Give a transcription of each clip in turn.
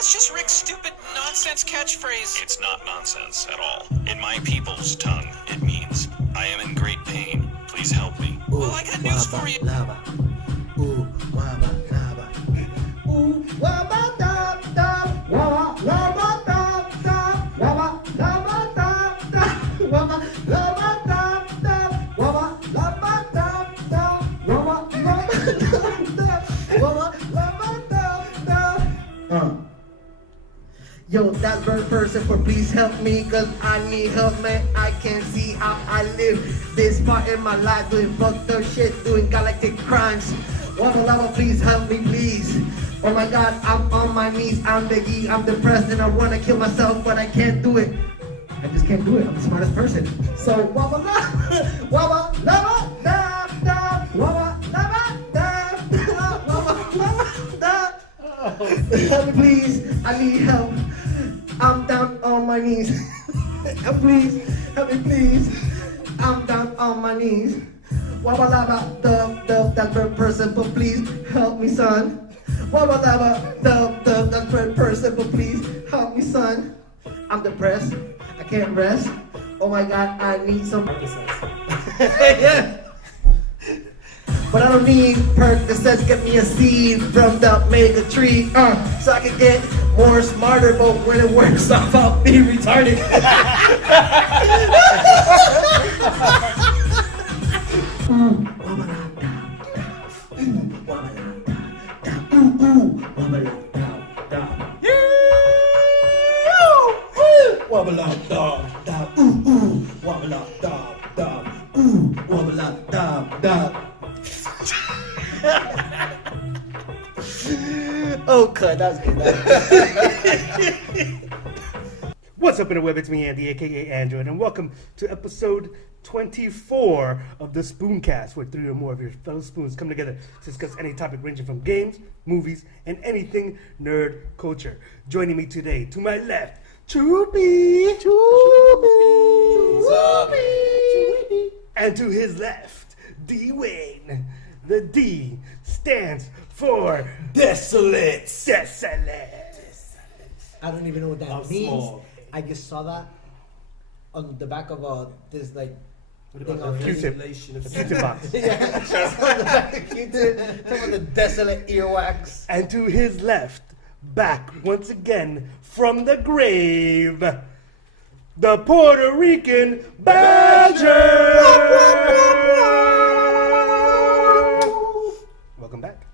That's just Rick's stupid nonsense catchphrase. It's not nonsense at all. In my people's tongue, it means, I am in great pain. Please help me. Well, I got news for you. Lava. Ooh, wubba, lava. Ooh, wubba, da, da. Wubba, lava, da, da. Wubba, lava, da, da. Wubba, lava, da, da. Wubba, lava, da, da. Wubba, lava, da, da. Wubba, lava, da, da. Yo, that bird person, for please help me, cause I need help, man. I can't see how I live this part in my life, doing fucked up shit, doing galactic crimes. Wubba lava, please help me, please. Oh my god, I'm on my knees, I'm begging, I'm depressed, and I wanna kill myself, but I can't do it. I just can't do it, I'm the smartest person. So, wubba lava, da, da, wubba lava, da, da, wubba lava, da. Help me, please, I need help. I'm down on my knees. Please, help me, please. I'm down on my knees. Wubba lava, that bird person, but please help me, son. Wubba lava, that bird person, but please help me, son. I'm depressed. I can't rest. Oh my god, I need some. Yeah. But I don't need perk that says get me a seed from the mega tree, so I can get more smarter, but when it works off, I'll be retarded. Oh, cut. That's good. What's up in the web? It's me, Andy, aka Android, and welcome to episode 24 of the Spooncast, where 3 or more of your fellow spoons come together to discuss any topic ranging from games, movies, and anything nerd culture. Joining me today, to my left, Choopy, and to his left, D-Wayne. The D stands for Desolate. I don't even know what that means. Small. I just saw that on the back of this like thing a Q-tip? A Q-tip box. Yeah, on the back of Q-tip, some of the desolate earwax. And to his left, back once again from the grave, the Puerto Rican Badger. Welcome back.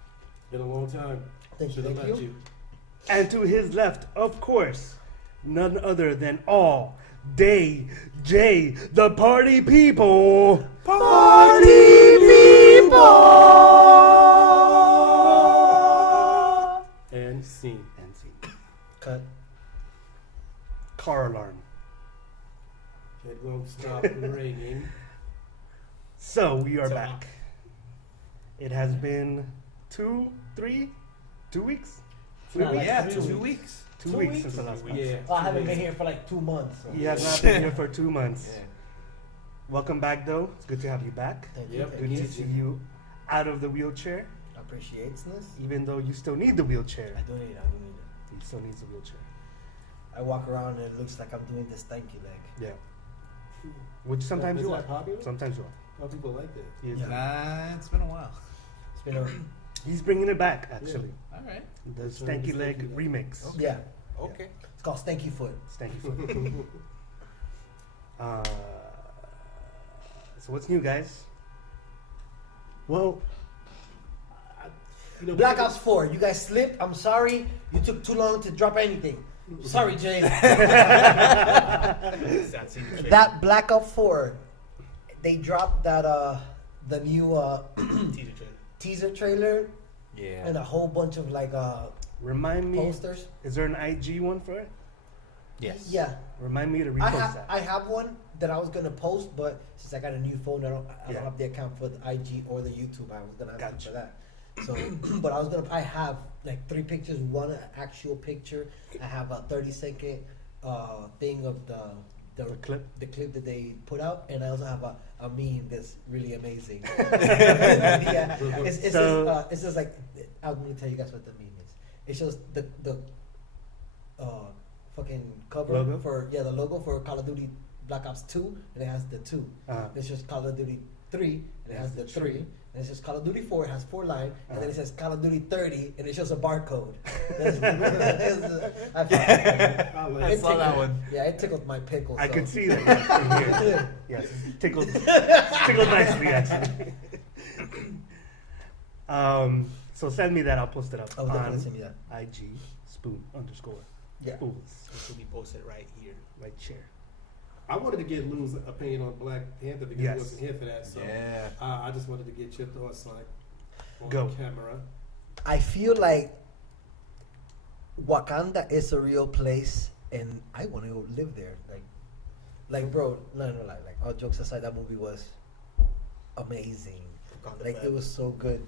Been a long time. Thank you, Should've thank met you. And to his left, of course, none other than all Day J, the party people. Party people. And scene. And see, Cut. car alarm. It won't stop ringing. So we are back. It has been 2 weeks? Yeah, 2 weeks. 2 weeks since the last one. Yeah. I haven't been here for like 2 months. So. He has not been here for 2 months. Yeah. Welcome back, though. It's good to have you back. Thank you. Yep. Thank Good you. to see you out of the wheelchair, Appreciates this. even though you still need the wheelchair. I don't need it. He still needs the wheelchair. I walk around and it looks like I'm doing this stanky leg. Yeah. Which sometimes Is you that are. popular? Sometimes you are. A lot of people like that. He is. It's been a while. It's been a He's bringing it back, actually. All right. The Return Stanky to Leg Stanky Leg. remix. yeah. Okay. It's called Stanky Foot. Stanky Foot. So what's new, guys? Well, Black Ops 4. You guys slipped. I'm sorry. You took too long to drop anything. Sorry, Jay. That Black Ops 4. They dropped that the new teaser trailer Yeah. and a whole bunch of like Remind me, posters. is there an IG one for it? Yes. Yeah. Remind me to I repost have that. I have one that I was gonna post, but since I got a new phone, I don't Yeah. have the account for the IG or the YouTube. I was gonna ask Gotcha. for that. So, but I have like 3 pictures. One actual picture. I have a 30-second thing of the clip? the clip that they put out, and I also have a meme that's really amazing. Yeah, it's So- just like I'm gonna tell you guys what the meme is. It shows the fucking cover Logo? for the logo for Call of Duty Black Ops 2, and it has the 2. It's just Call of Duty 3, and it has the 3. And it says Call of Duty 4, it has 4 lines, and then it says Call of Duty 30, and it shows a barcode. I saw that one. Yeah, it tickled my pickle. I so. could see that. Yes, from here. Yes, tickled nicely actually. So send me that. I'll post it up Oh, definitely on send me that. IG spoon _ Yeah. Spools. This will be posted right here. Right chair. I wanted to get Lou's opinion on Black Panther because Yes. he wasn't here for that. So Yeah. I just wanted to get your thoughts on Go. camera. I feel like Wakanda is a real place, and I want to go live there. Like, bro, no, like all jokes aside, that movie was amazing. Like, it was so good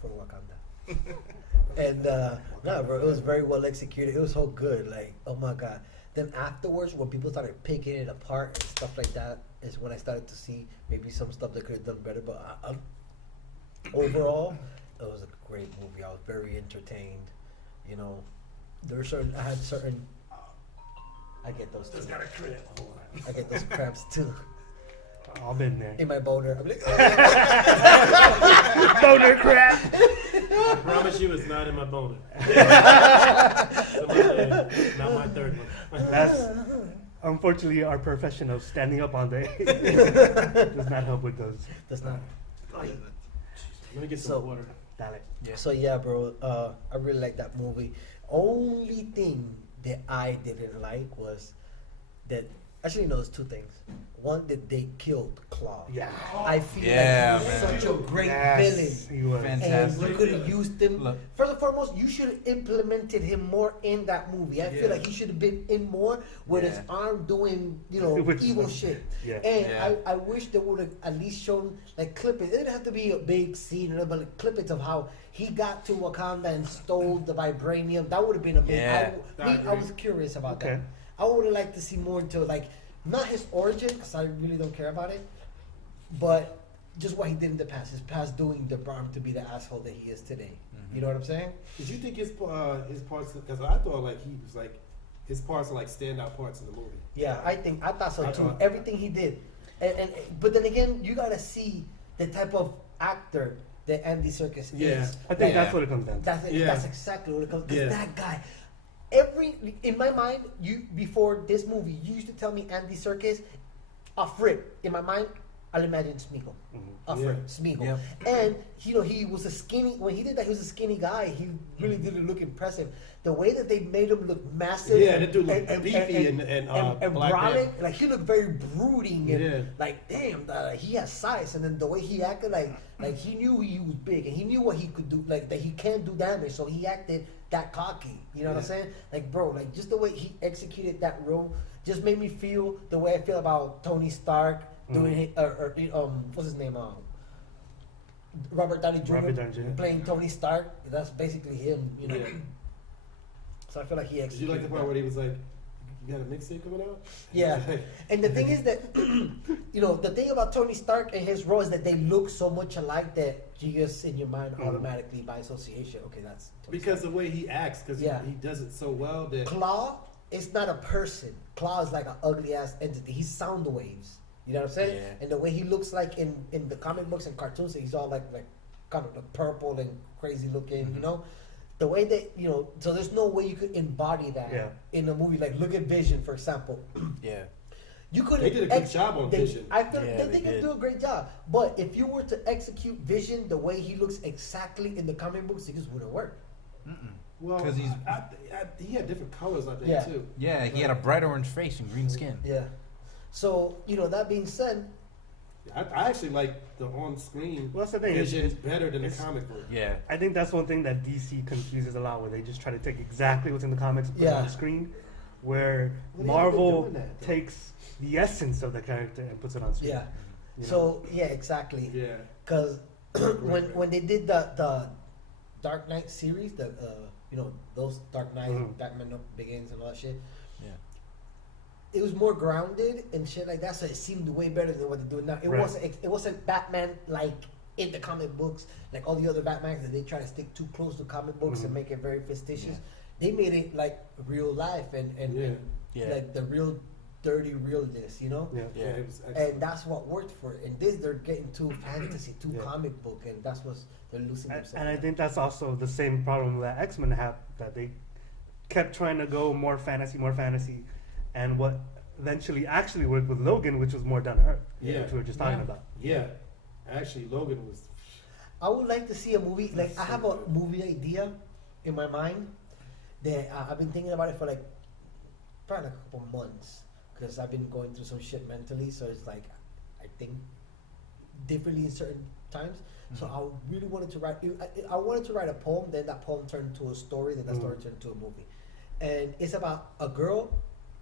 for Wakanda. And no, bro, it was very well executed. It was so good. Like, oh my god. Then afterwards, when people started picking it apart and stuff like that, is when I started to see maybe some stuff that could have done better. But overall, it was a great movie. I was very entertained. You know, there were I get those too. I get those cramps too. I've been there. In my boner. I'm like, Boner crap. I promise you, it's not in my boner. Not my third one. That's unfortunately our profession of standing up on day does not help with those. that's not. Let me get So- some water. Dalek. So yeah, bro, I really like that movie. Only thing that I didn't like was that actually no, there's 2 things. One, that they killed Claw. Yeah. I feel Yeah, like he was man. such a great Yes, villain. he was. And Fantastic. you could have used him. Look. First and foremost, you should have implemented him more in that movie. I feel Yeah. like he should have been in more with his Yeah. arm doing, With his evil arm. shit. Yeah. And Yeah. I wish they would have at least shown like clippings. It didn't have to be a big scene, but like clippings of how he got to Wakanda and stole the vibranium. That would have been a big. Yeah. I was curious about Okay. that. I would have liked to see more into like not his origin because I really don't care about it, but just what he did in the past. His past doing the Barm to be the asshole that he is today. You know what I'm saying? Did you think his parts? Because I thought like he was like his parts are like standout parts in the movie. Yeah, I thought so I too. thought- Everything he did, and but then again, you gotta see the type of actor that Andy Serkis Yeah. is. I think Yeah. that's what it comes down to. That's exactly what it comes. Because Yeah. that guy, in my mind, before this movie, you used to tell me Andy Serkis, off rip. In my mind, I'll imagine Smeagol. Off Yeah. rip, Smeagol. Yep. And he was a skinny. When he did that, he was a skinny guy. He really didn't look impressive. The way that they made him look massive, Yeah, that dude looked beefy and Black brolic, Panther. like he looked very brooding and Yeah. like damn, he has size. And then the way he acted, like he knew he was big and he knew what he could do, like that he can do damage. So he acted that cocky. You know what I'm Yeah. saying? Like bro, like just the way he executed that role just made me feel the way I feel about Tony Stark doing what's his name? Robert Downey Jr. Robert Downey Jr. playing Tony Stark. That's basically him. You know. Yeah. So I feel like he Did you executed. like the part that. where he was like, "You got a mixtape coming out?" Yeah, and the thing is that, the thing about Tony Stark and his role is that they look so much alike that you just in your mind automatically by association, okay, that's Tony Because Stark. the way he acts, because Yeah. he does it so well that Claw is not a person. Claw is like an ugly ass entity. He's sound waves. You know what I'm saying? Yeah. And the way he looks like in the comic books and cartoons, he's all like kind of like purple and crazy looking. You know. The way that so there's no way you could embody that Yeah. in a movie. Like look at Vision, for example. Yeah. You could. They did a good job on Vision. I feel Yeah, they they can did. do a great job. But if you were to execute Vision the way he looks exactly in the comic books, it just wouldn't work. well, 'Cause he's- he had different colors, I think, Yeah. too. Yeah, he had a bright orange face and green skin. Yeah. So that being said, I actually like the on-screen Well, that's the thing. Vision It's- better than the it's- comic book. Yeah. I think that's one thing that DC confuses a lot, where they just try to take exactly what's in the comics and put it Yeah. on screen, where Well, they haven't been Marvel doing that, though. takes the essence of the character and puts it on screen. yeah. You know? So yeah, exactly. Yeah. Because when they did the Dark Knight series, those Dark Knight, Mhm. Batman Begins, and all that shit. Yeah. It was more grounded and shit like that, so it seemed way better than what they're doing now. It wasn't Batman like in the comic books, like all the other Batmans that they try to stick too close to comic books and make it very fictitious. they made it like real life and Yeah. like the real dirty realness, you know. Yeah. Yeah, it was excellent. And that's what worked for it. And this, they're getting too fantasy, too Yeah. comic book, and that's what they're losing themselves. And I in. think that's also the same problem that X-Men have, that they kept trying to go more fantasy, and what eventually actually worked with Logan, which was more down to earth, Yeah. which we were just talking about. Yeah, actually, Logan was. I would like to see a movie. Like I have a movie idea in my mind that I've been thinking about it for like probably like a couple months because I've been going through some shit mentally. So it's like I think differently in certain times. So I really wanted to write. I wanted to write a poem. Then that poem turned into a story. Then that story turned into a movie. And it's about a girl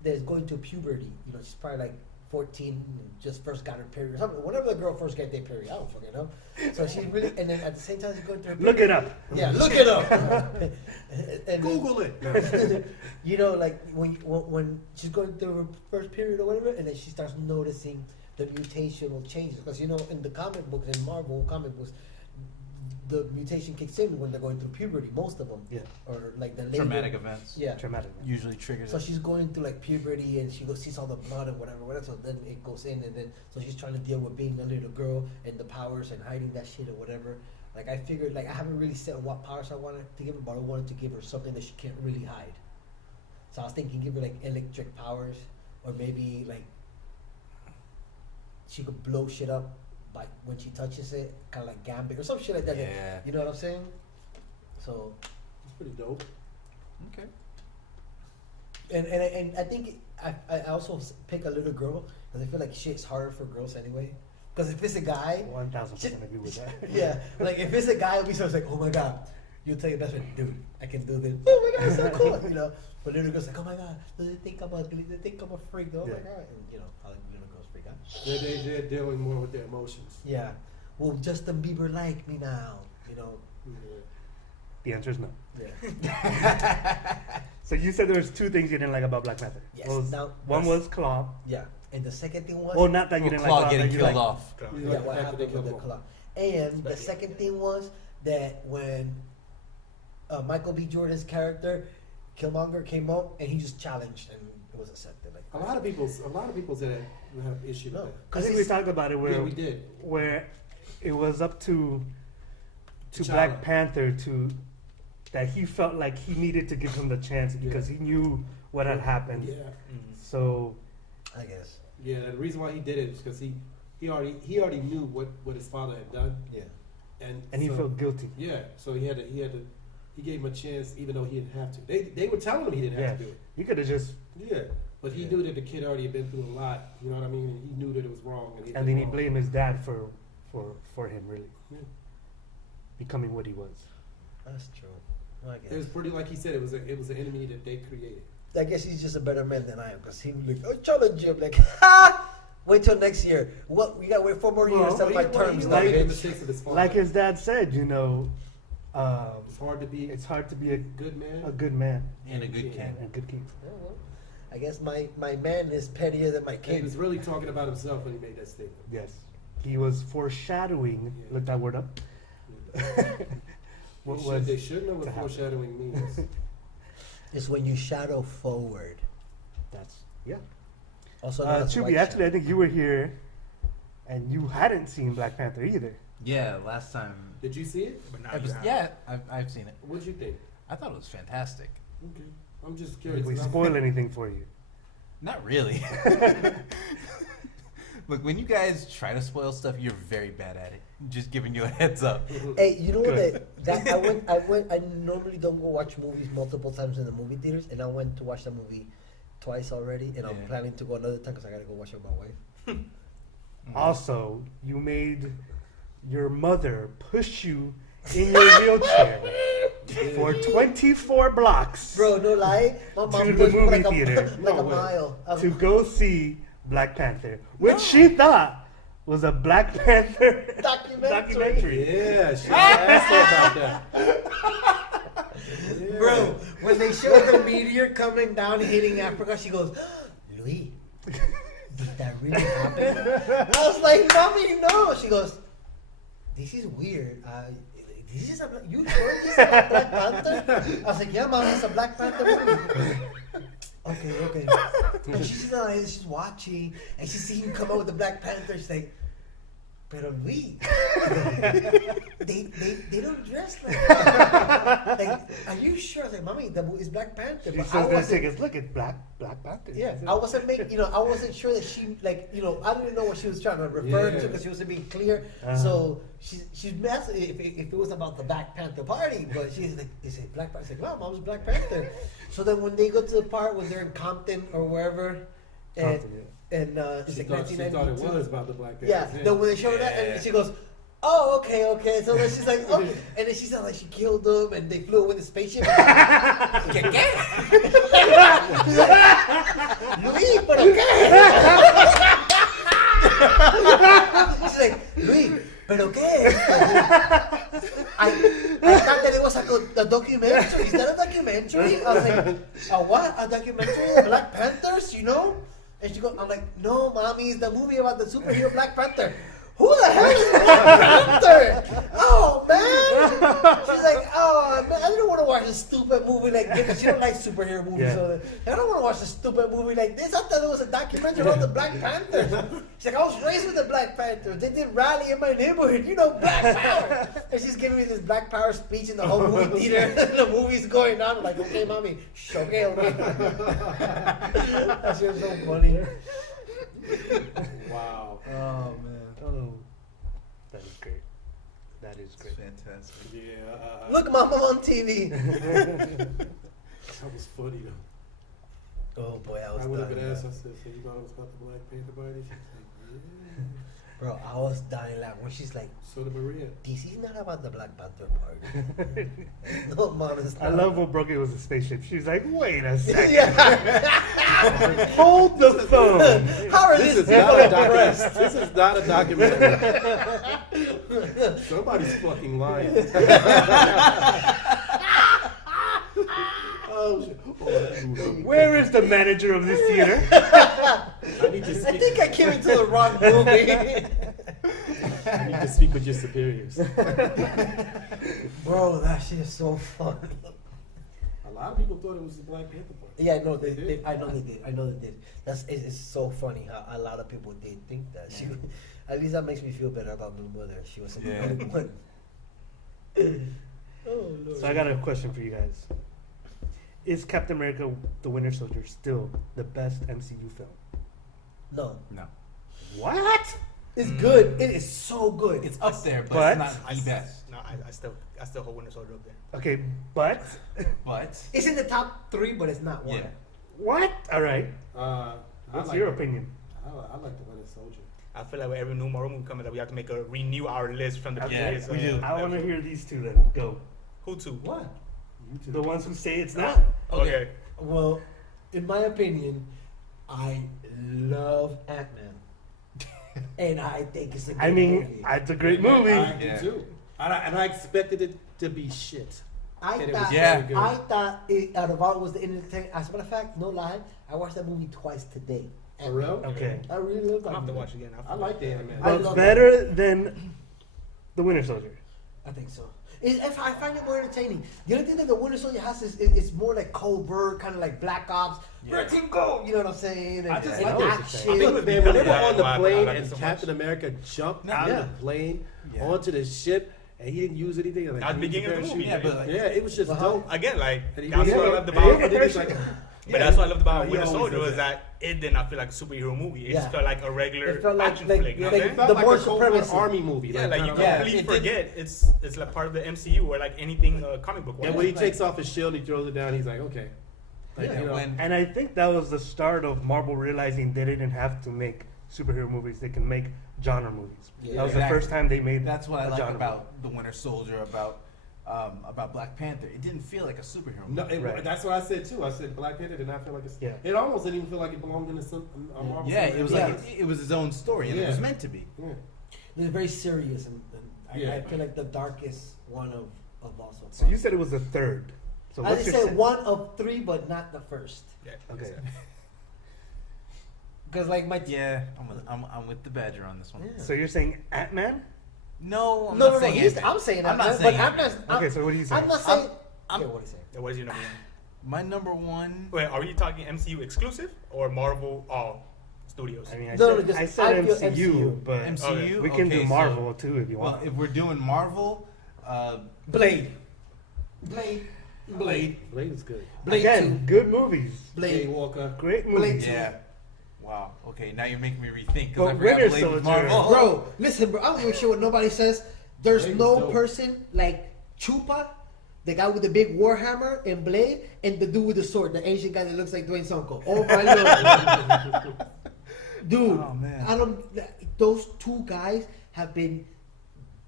that's going to puberty. You know, she's probably like 14 and just first got her period or something. Whenever the girl first get their period, I don't fucking know. So she's really, and then at the same time she's going through her Look period. it up. Yeah, look it up. And Google it. you know, like when she's going through her first period or whatever, and then she starts noticing the mutational changes. Because you know, in the comic books, in Marvel comic books, the mutation kicks in when they're going through puberty. Most of them, Yeah. or like the later, Traumatic events. Yeah. Traumatic. Usually triggers So it. she's going through like puberty, and she goes sees all the blood and whatever. So then it goes in, and then so she's trying to deal with being a little girl and the powers and hiding that shit or whatever. Like I figured, like I haven't really said what powers I wanted to give her, but I wanted to give her something that she can't really hide. So I was thinking, give her like electric powers, or maybe like she could blow shit up by when she touches it, kind of like Gambit or some shit like that. Yeah. You know what I'm saying? So. It's pretty dope. Okay. And I think I also pick a little girl because I feel like shit's harder for girls anyway. Because if it's a guy, 1000% agree with that. yeah, like if it's a guy, we sort of like, oh my god, you tell your best friend, dude, I can do this. Oh my god, it's so cool, you know. But little girls like, oh my god, they think I'm ugly, they think I'm a freak. Oh my Yeah. god, and you know how little girls freak out. They're dealing more with their emotions. Yeah, well, Justin Bieber like me now, you know. Yeah. The answer is no. Yeah. So you said there was two things you didn't like about Black Panther. Yes, What was- now- one that's- was Claw. Yeah, and the second thing was. Well, not that you Well, didn't Claw like Claw, getting that you killed like, off. You Yeah, like the what fact that they happened with the killed him claw. off. And the second thing was that when Michael B. Jordan's character Killmonger came out and he just challenged and it was accepted. Like A lot of people said that have issue with no, that. I think we talked about it where Yeah, we did. where it was up to T'Challa. Black Panther to that he felt like he needed to give him the chance because he knew what had happened. Yeah, So I guess. yeah. The reason why he did it is because he already knew what his father had done, Yeah. and he so- felt guilty. Yeah, so he gave him a chance even though he didn't have to. They were telling him he didn't Yeah, have to do it. he could have just, Yeah, but he knew that the kid already had been through a lot. You know what I mean? And he knew that it was wrong. and then he blamed his dad for him really Yeah. becoming what he was. That's true. Well, I It was guess. pretty like he said. It was an enemy that they created. I guess he's just a better man than I am because he was like, oh, challenge him. Like, ha! Wait till next year. What? We got to wait 4 more years till my terms. He Like, made the bitch. mistakes of his father. Like his dad said, it's hard to be it's hard to be a good man. good man And a good king. and a good king. Oh, well, I guess my man is pettier than my And he king. was really talking about himself when he made that statement. Yes, he was foreshadowing. Yeah. Look that word up. What was They should know what to happen. foreshadowing means. It's when you shadow forward. that's yeah. Also, known as Chubi, white actually, I shadow. think you were here, and you hadn't seen Black Panther either. Yeah, last time. Did you see it? But now I you was, have. yeah, I've seen it. What'd you think? I thought it was fantastic. Okay, I'm just Did curious. we 'cause I'm- spoil anything for you? Not really. Look, when you guys try to spoil stuff, you're very bad at it. Just giving you a heads up. Hey, you know what? Good. That I normally don't go watch movies multiple times in the movie theaters, and I went to watch the movie twice already, and I'm Yeah. planning to go another time because I gotta go watch it with my wife. Also, you made your mother push you in your wheelchair for 24 blocks Bro, no lie, my mom To the pushed me movie like theater. like No a way. mile. to go see Black Panther, which she thought was a Black Panther documentary. Yeah, she asked her about that. Yeah. Bro, when they showed the meteor coming down hitting Africa, she goes, Louis, did that really happen? I was like, Mommy, no. She goes, this is weird. this is you sure this is a Black Panther? I was like, yeah, Mom, it's a Black Panther movie. Okay. And she's watching, and she see him come out with the Black Panther. She's like, pero Luis, they don't dress like that. Like, are you sure? I was like, Mommy, it's Black Panther. She's But so I gonna wasn't, take us. Look at Black Panther. yeah, I wasn't I wasn't sure that she I didn't know what she was trying to refer to because she wasn't being clear. So she's messing if it was about the Black Panther party, but she's like, they say Black Panther. I said, wow, Mom's Black Panther. So then when they go to the part when they're in Compton or wherever, and it's She like thought it 1992. was about the Black Panther. Yeah, then when they show that, and she goes, oh, okay. So then she's like, okay. And then she sounds like she killed them, and they flew with the spaceship. ¿Qué? She's like, Luis, pero qué? She's like, Luis, pero qué? I thought that it was like a documentary. Is that a documentary? I was like, a what? A documentary of Black Panthers, you know? And she goes, I'm like, no, Mommy, it's the movie about the superhero Black Panther. Who the hell is Black Panther? Oh, man. She's like, oh, man, I didn't want to watch a stupid movie like this because she don't like superhero movies. Yeah. So I don't want to watch a stupid movie like this. I thought it was a documentary about the Black Panthers. She's like, I was raised with the Black Panthers. They did rally in my neighborhood. You know, Black Power. And she's giving me this Black Power speech in the whole movie theater. The movie's going on. I'm like, okay, Mommy. Okay. That shit was so funny. Wow. Oh, man. Oh, that is great. That is great. Fantastic. Yeah. Look, Mom, I'm on TV. That was funny though. Oh boy, I was I would have been dying. asked. I said, "So you thought it was about the Black Panther party?" She was like, "Yeah." Bro, I was dying laughing when she's like, So did Maria. DC's not about the Black Panther party. No, Mom, it's not. I love when Brooke was a spaceship. She's like, wait a second. Yeah. Hold the phone. How are This these is people not a impressed? documentary. This is not a documentary. Somebody's fucking lying. Oh, shit. Oh, that movie. Where is the manager of this theater? I need to I speak. think I came into the wrong movie. I need to speak with your superiors. Bro, that shit is so funny. A lot of people thought it was the Black Panther party. Yeah, no, They did? I know they did. It's so funny how a lot of people did think that. She, at least that makes me feel better about my mother. She was the only one. Oh, Lord. So I got a question for you guys. Is Captain America the Winter Soldier still the best MCU film? No. No. What? It's good. It is so good. It's up there, but, But- it's not the best. No, I still hold Winter Soldier up there. Okay, but But It's in the top 3, but it's not one. yeah, what? All right. What's What's your opinion? I like the Winter Soldier. I feel like with every new Marvel movie coming up, we have to renew our list from the Yeah, previous. we do. I want to hear these two then. Go. Who to? What? You two. The ones who say it's not. Okay. Well, in my opinion, I love Ant-Man. And I think it's a good I mean, movie. it's a great movie. I Yeah. do too. And I expected it to be shit. I And it thought, was Yeah. very good. I thought it, out of all, it was the entertainment. As a matter of fact, no lie, I watched that movie twice today. For real? Okay. I really love that I'm gonna have to movie. watch it again. I like the Ant-Man. I But love better than the Winter Soldier. I think so. I find it more entertaining. The only thing that the Winter Soldier has is more like covert, kind of like Black Ops. Red Team Go! You know what I'm saying? And, I just and like what you're action. saying. Man, when they were on the why I plane like it and so Captain much. America jumped out Yeah. of the plane Yeah. onto the ship and he didn't use anything. Like, At the he used beginning of the parachute. movie, yeah, but like, Yeah, it was just dope. Again, like And he- that's yeah, what I loved and about. then he's like, But that's what I loved about he Winter always Soldier does was that it did not feel like a superhero movie. It Yeah. just felt like a regular It felt like- action like- flick. You know like- what it I'm felt the like more a covert supremacy. army movie. Yeah, like you kinda Yeah, completely it did- forget it's like part of the MCU or like anything comic book. And wise. when he takes off his shield, he throws it down. He's like, okay. Like, yeah, you know, when And I think that was the start of Marvel realizing they didn't have to make superhero movies; they can make genre movies. Yeah. That was the Exactly. first time they made. that's what I a like genre about the Winter Soldier, about Black Panther. It didn't feel like a superhero no, movie. Right. that's what I said too. I said Black Panther did not feel like a. Yeah. It almost didn't even feel like it belonged in a Marvel. Yeah, it was Yeah. like it was his own story, and it Yeah. was meant to be. Yeah. It's very serious, and Yeah. I feel like the darkest one of all so So you said it was the third. So I what's just your said sen- one of 3, but not the first. Yeah, Okay. Because like my Yeah, I'm with the Badger on this one. Yeah. So you're saying Ant-Man? No, I'm No, not no, no. saying Ant-Man. I'm saying I'm that, not but saying I'm Ant-Man. not. Okay, so what are you saying? I'm not saying. I'm- Okay, what are you saying? Yeah, what is your number one? My number one. Wait, are we talking MCU exclusive or Marvel all studios? I mean, No, no, I just- said I feel MCU, MCU. but MCU. we can Okay, do so- Marvel too if you Well, want. if we're doing Marvel, Blade. Blade. Blade is good. Blade Again, good movies, Jay Walker. great Blade movies. two. Yeah. Wow. Okay, now you're making me rethink But because I forgot Winter Blade was Soldier- Marvel. Bro, listen, bro. I don't give a shit what nobody says. There's Blade's no dope. person like Chupa, the guy with the big warhammer and Blade, and the dude with the sword, the Asian guy that looks like Dwayne Sonko. Oh my lord, dude! Oh, man. I don't. Those two guys have been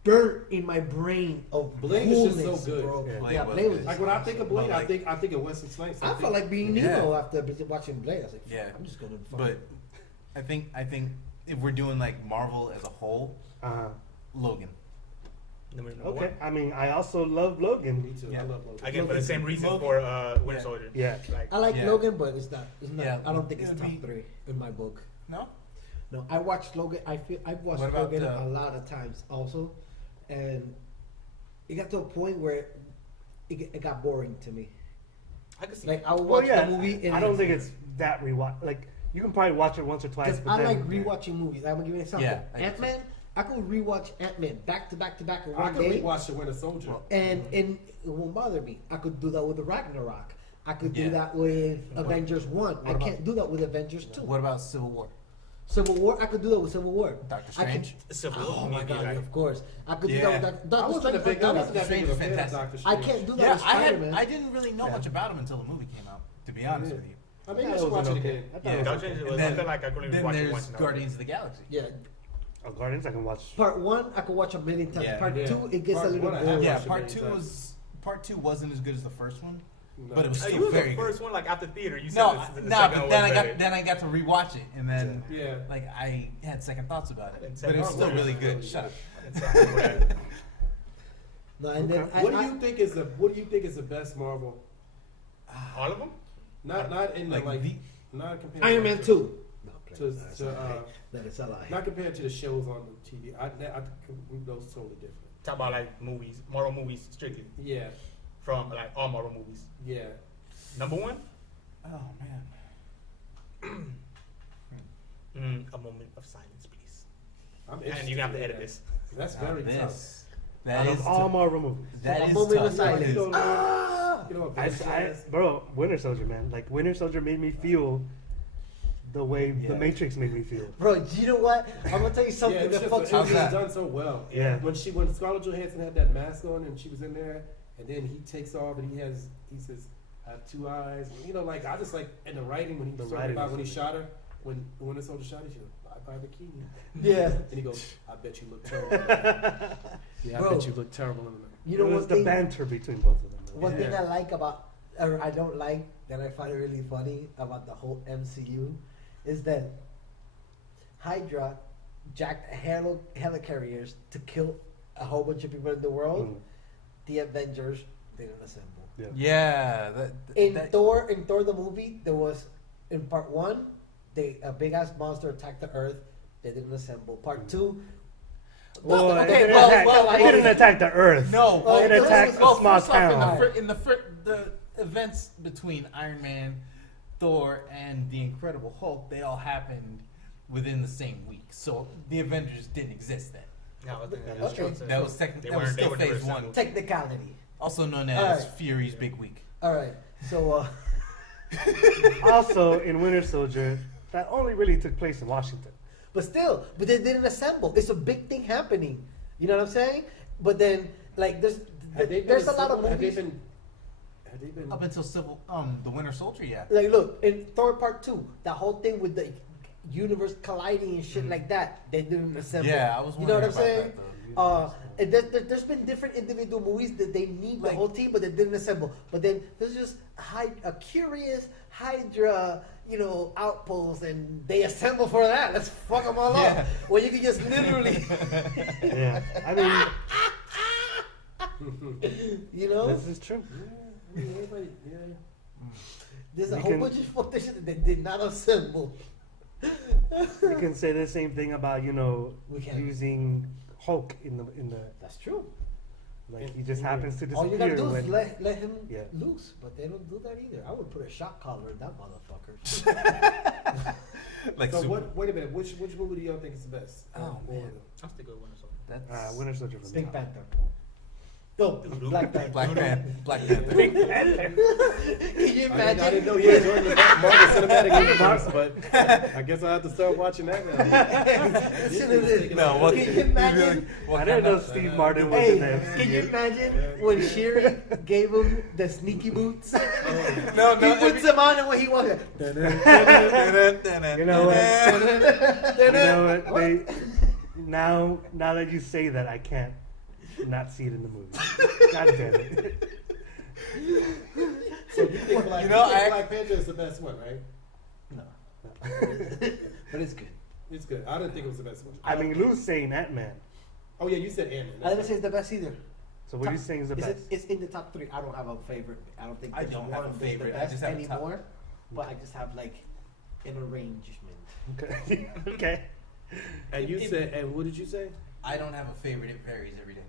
burnt in my brain of Blade is just coolness, so good. bro. Yeah. Blade Yeah, was Blade was. good. Like when I think of Blade, But, like- I think of Wesley Snipes. I felt like being Yeah. Nemo after watching Blade. I was like, Yeah. I'm just gonna. But I think if we're doing like Marvel as a whole, Uh-huh. Logan. Number one. Okay, I mean, I also love Logan. Me too. Yeah. I love Logan. Again, for the same reason Logan. for Winter Yeah. Soldier. Yeah. Like, I like Yeah. Logan, but it's not. It's not. Yeah, I don't think it it's would top be- 3 in my book. No. No, I watched Logan. I've watched What about Logan the- a lot of times also, and it got to a point where it got boring to me. I could see. Like I would Well, watch yeah, the movie, and I don't think it's that rewatch. Like you can probably watch it once or twice. because But I then, like rewatching movies. I'm gonna give you an example. Yeah, I do Ant Man. I could rewatch Ant Man back to back to back in I one could day, rewatch The Winter Soldier. and it won't bother me. I could do that with the Ragnarok. I could do Yeah. that with Avengers 1. I about- can't do that with Avengers 2. What about Civil War? Civil War, I could do that with Civil War. Doctor I could- Strange. Civil Oh War, my maybe, god, like- of course. I could do Yeah. that with I Doctor wasn't a Strange. big, I wasn't that Strange big of is a fan of fantastic. Doctor I Strange. can't do that Yeah, with Spider-Man. I didn't really know much about him until the movie came out. To be honest Yeah. with you. I mean, Yeah, you it should was watch it okay. again. I thought Yeah. it was Doctor okay. Strange, And I feel like I couldn't even then watch it there's once. now. Guardians of the Galaxy. Yeah, Oh, Guardians, I can watch. part 1 I could watch a million times. Yeah. Part Yeah. 2 it gets Part a little one I have boring. Yeah, watched it part many two times. wasn't as good as the first one, No. but it was You still was very the good. first one, like after theater. You said No, the no, second but one then was I better. got to rewatch it, and then Yeah. like I had second thoughts about it, And but it was second still thoughts. really good. Shut up. No, and then Okay. I, What do I, you think is the best Marvel? All of them? Not in Like the like the- not compared Iron to, Man 2. No, to, that's to a lie. That is a lie. not compared to the shows on the TV. I think those totally different. Talk about like movies, Marvel movies strictly. Yeah, From like all Marvel movies. yeah. Number one, Oh man. a moment of silence, please. I'm And interested you're gonna have to in edit that. this. That's very tough. This. Out That is of all tough. Marvel movies. That A is moment of tough. silence. You know, Ah! you know what I, Vince I, says? bro, Winter Soldier, man. Like Winter Soldier made me feel the way Yeah. the Matrix made me feel. Bro, you know what? I'm gonna tell you Yeah, something it was, that just, fucks it was with me. How's just that? done so well. Yeah. When Scarlett Johansson had that mask on and she was in there, and then he takes off and he says, "I have two eyes." You know, like I just like in the writing when he The was talking writing about was when he so shot her, when the soldier shot her, she goes, "Bye bye bikini." Yeah. And he goes, "I bet you look terrible." Yeah, I Bro. bet you look terrible in the You It know was one the thing? banter between both of them. One thing Yeah. I like about, or I don't like, that I find really funny about the whole MCU, is that Hydra jacked helicarriers to kill a whole bunch of people in the world. Mm. The Avengers didn't assemble. Yeah. Yeah. In that- Thor the movie, there was in part 1, a big ass monster attacked the Earth. They didn't assemble. Part 2. Well, no, it okay, didn't, well, attack, well, it didn't attack the Earth. No, Oh, it this attacked was- a well, small first off, town. the events between Iron Man, Thor, and the Incredible Hulk, they all happened within the same week. So the Avengers didn't exist then. No, I think that Okay. is true. That was They that was weren't- they still were never phase one, assembled. Technicality. also known All as right. Fury's Big Week. All right. So Also, in Winter Soldier, that only really took place in Washington. but they didn't assemble. It's a big thing happening. You know what I'm saying? But then, like, there's a lot of movies. Have they been? Up until the Winter Soldier, yeah. Like, look, in Thor Part 2, that whole thing with the universe colliding and shit like that, they didn't assemble. Yeah, I was You know what wondering I'm about saying? that, though. And there's been different individual movies that they need the Like- whole team, but they didn't assemble. But then there's just a curious Hydra, outpost, and they assemble for that. Let's fuck them all Yeah. up. Well, you can just literally, Yeah, I mean, this is true. Everybody, yeah. there's a We whole can- bunch of fucked shit that they did not assemble. You can say the same thing about We can. using Hulk in the That's true. like he just happens to All you disappear gotta do when is let him Yeah. loose, but they don't do that either. I would put a shock collar in that motherfucker. Like So Super- wait a minute. Which movie do y'all think is the best? Oh, man. I'll stick with Winter Soldier. That's Winter Soldier from the Pink top. Panther. No, Black Panther. Black Panther. Black Panther. Can you imagine? I didn't know you enjoyed the Marvel Cinematic Universe, but I guess I'll have to start watching that now. No, what? Can you imagine? I didn't know Steve Martin was Hey, in there. can you imagine when Shiri gave him the sneaky boots? No, He puts them on and when he walks, You know what? You know what? Now that you say that, I can't not see it in the movie. God damn it. So you think Black Panther is the best one, right? no. But it's good. It's good. I didn't think it was the best one. I mean, Lou's saying Ant-Man. Oh yeah, you said Ant-Man. I didn't say it's the best either. So what are you saying is the best? It's in the top 3. I don't have a favorite. I don't think I there's don't one have a that's favorite. the I best just have a top. anymore. But I just have like an arrangement. Okay. Okay. And you said, and what did you say? I don't have a favorite. It varies every day.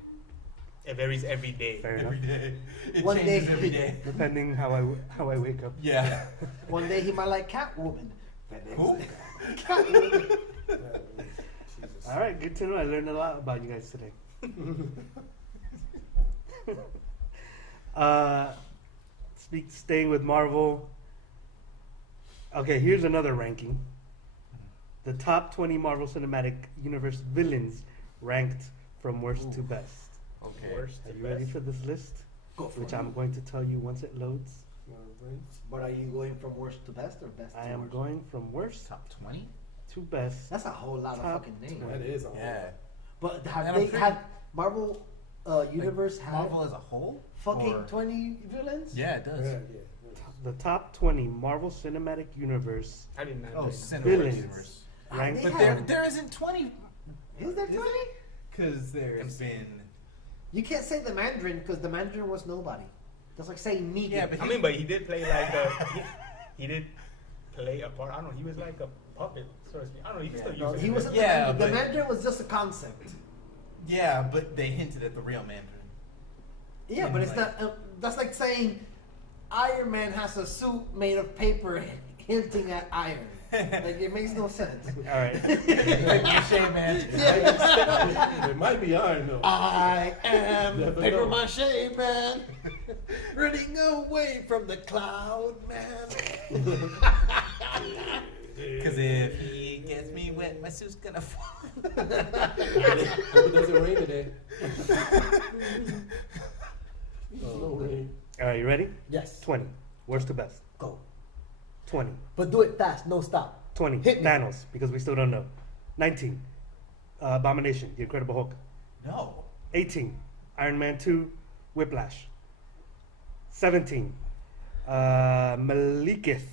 It varies every day. Fair enough. Every day. It One changes day- every day. Depending how I wake up. Yeah. One day he might like Catwoman. Who? Catwoman. Jesus. All right, good to know. I learned a lot about you guys today. Staying with Marvel. Okay, here's another ranking. The top 20 Marvel Cinematic Universe villains ranked from worst to best. Okay. Worst Are to you ready best. for this list? Go for Which it. I'm going to tell you once it loads. But are you going from worst to best or best to I am worst? going from worst Top 20? to best. That's a whole lot of Top fucking names. That is a Yeah. But And have I'm they pretty- had Marvel Universe had Marvel as a whole? fucking Or- 20 villains? Yeah, it does. Yeah. The top 20 Marvel Cinematic Universe I didn't know. Oh, that. Cinematic Villains. Universe. ranked. They But have- there isn't 20 Is there 20? because there's been. You can't say the Mandarin because the Mandarin was nobody. That's like saying Negan. Yeah, but I mean, but he did play like he did play a part. I don't know. He was like a puppet, so to speak. I don't know. You can still use No, it. he was Yeah, the but- Mandarin was just a concept. Yeah, but they hinted at the real Mandarin. Yeah, And but it's like- not. That's like saying Iron Man has a suit made of paper hinting at iron. Like it makes no sense. All right. Mache man. It might be iron though. I am Never paper know. mache man, running away from the cloud man. Because if he gets me wet, my suit's gonna fall. Hope it doesn't rain today. No rain. All right, you ready? Yes, 20. Worst to best. go. 20. But do it fast, no stop. 20. Hit me. Thanos, because we still don't know. 19. Abomination, The Incredible Hulk. No. 18. Iron Man 2, Whiplash. 17. Malekith,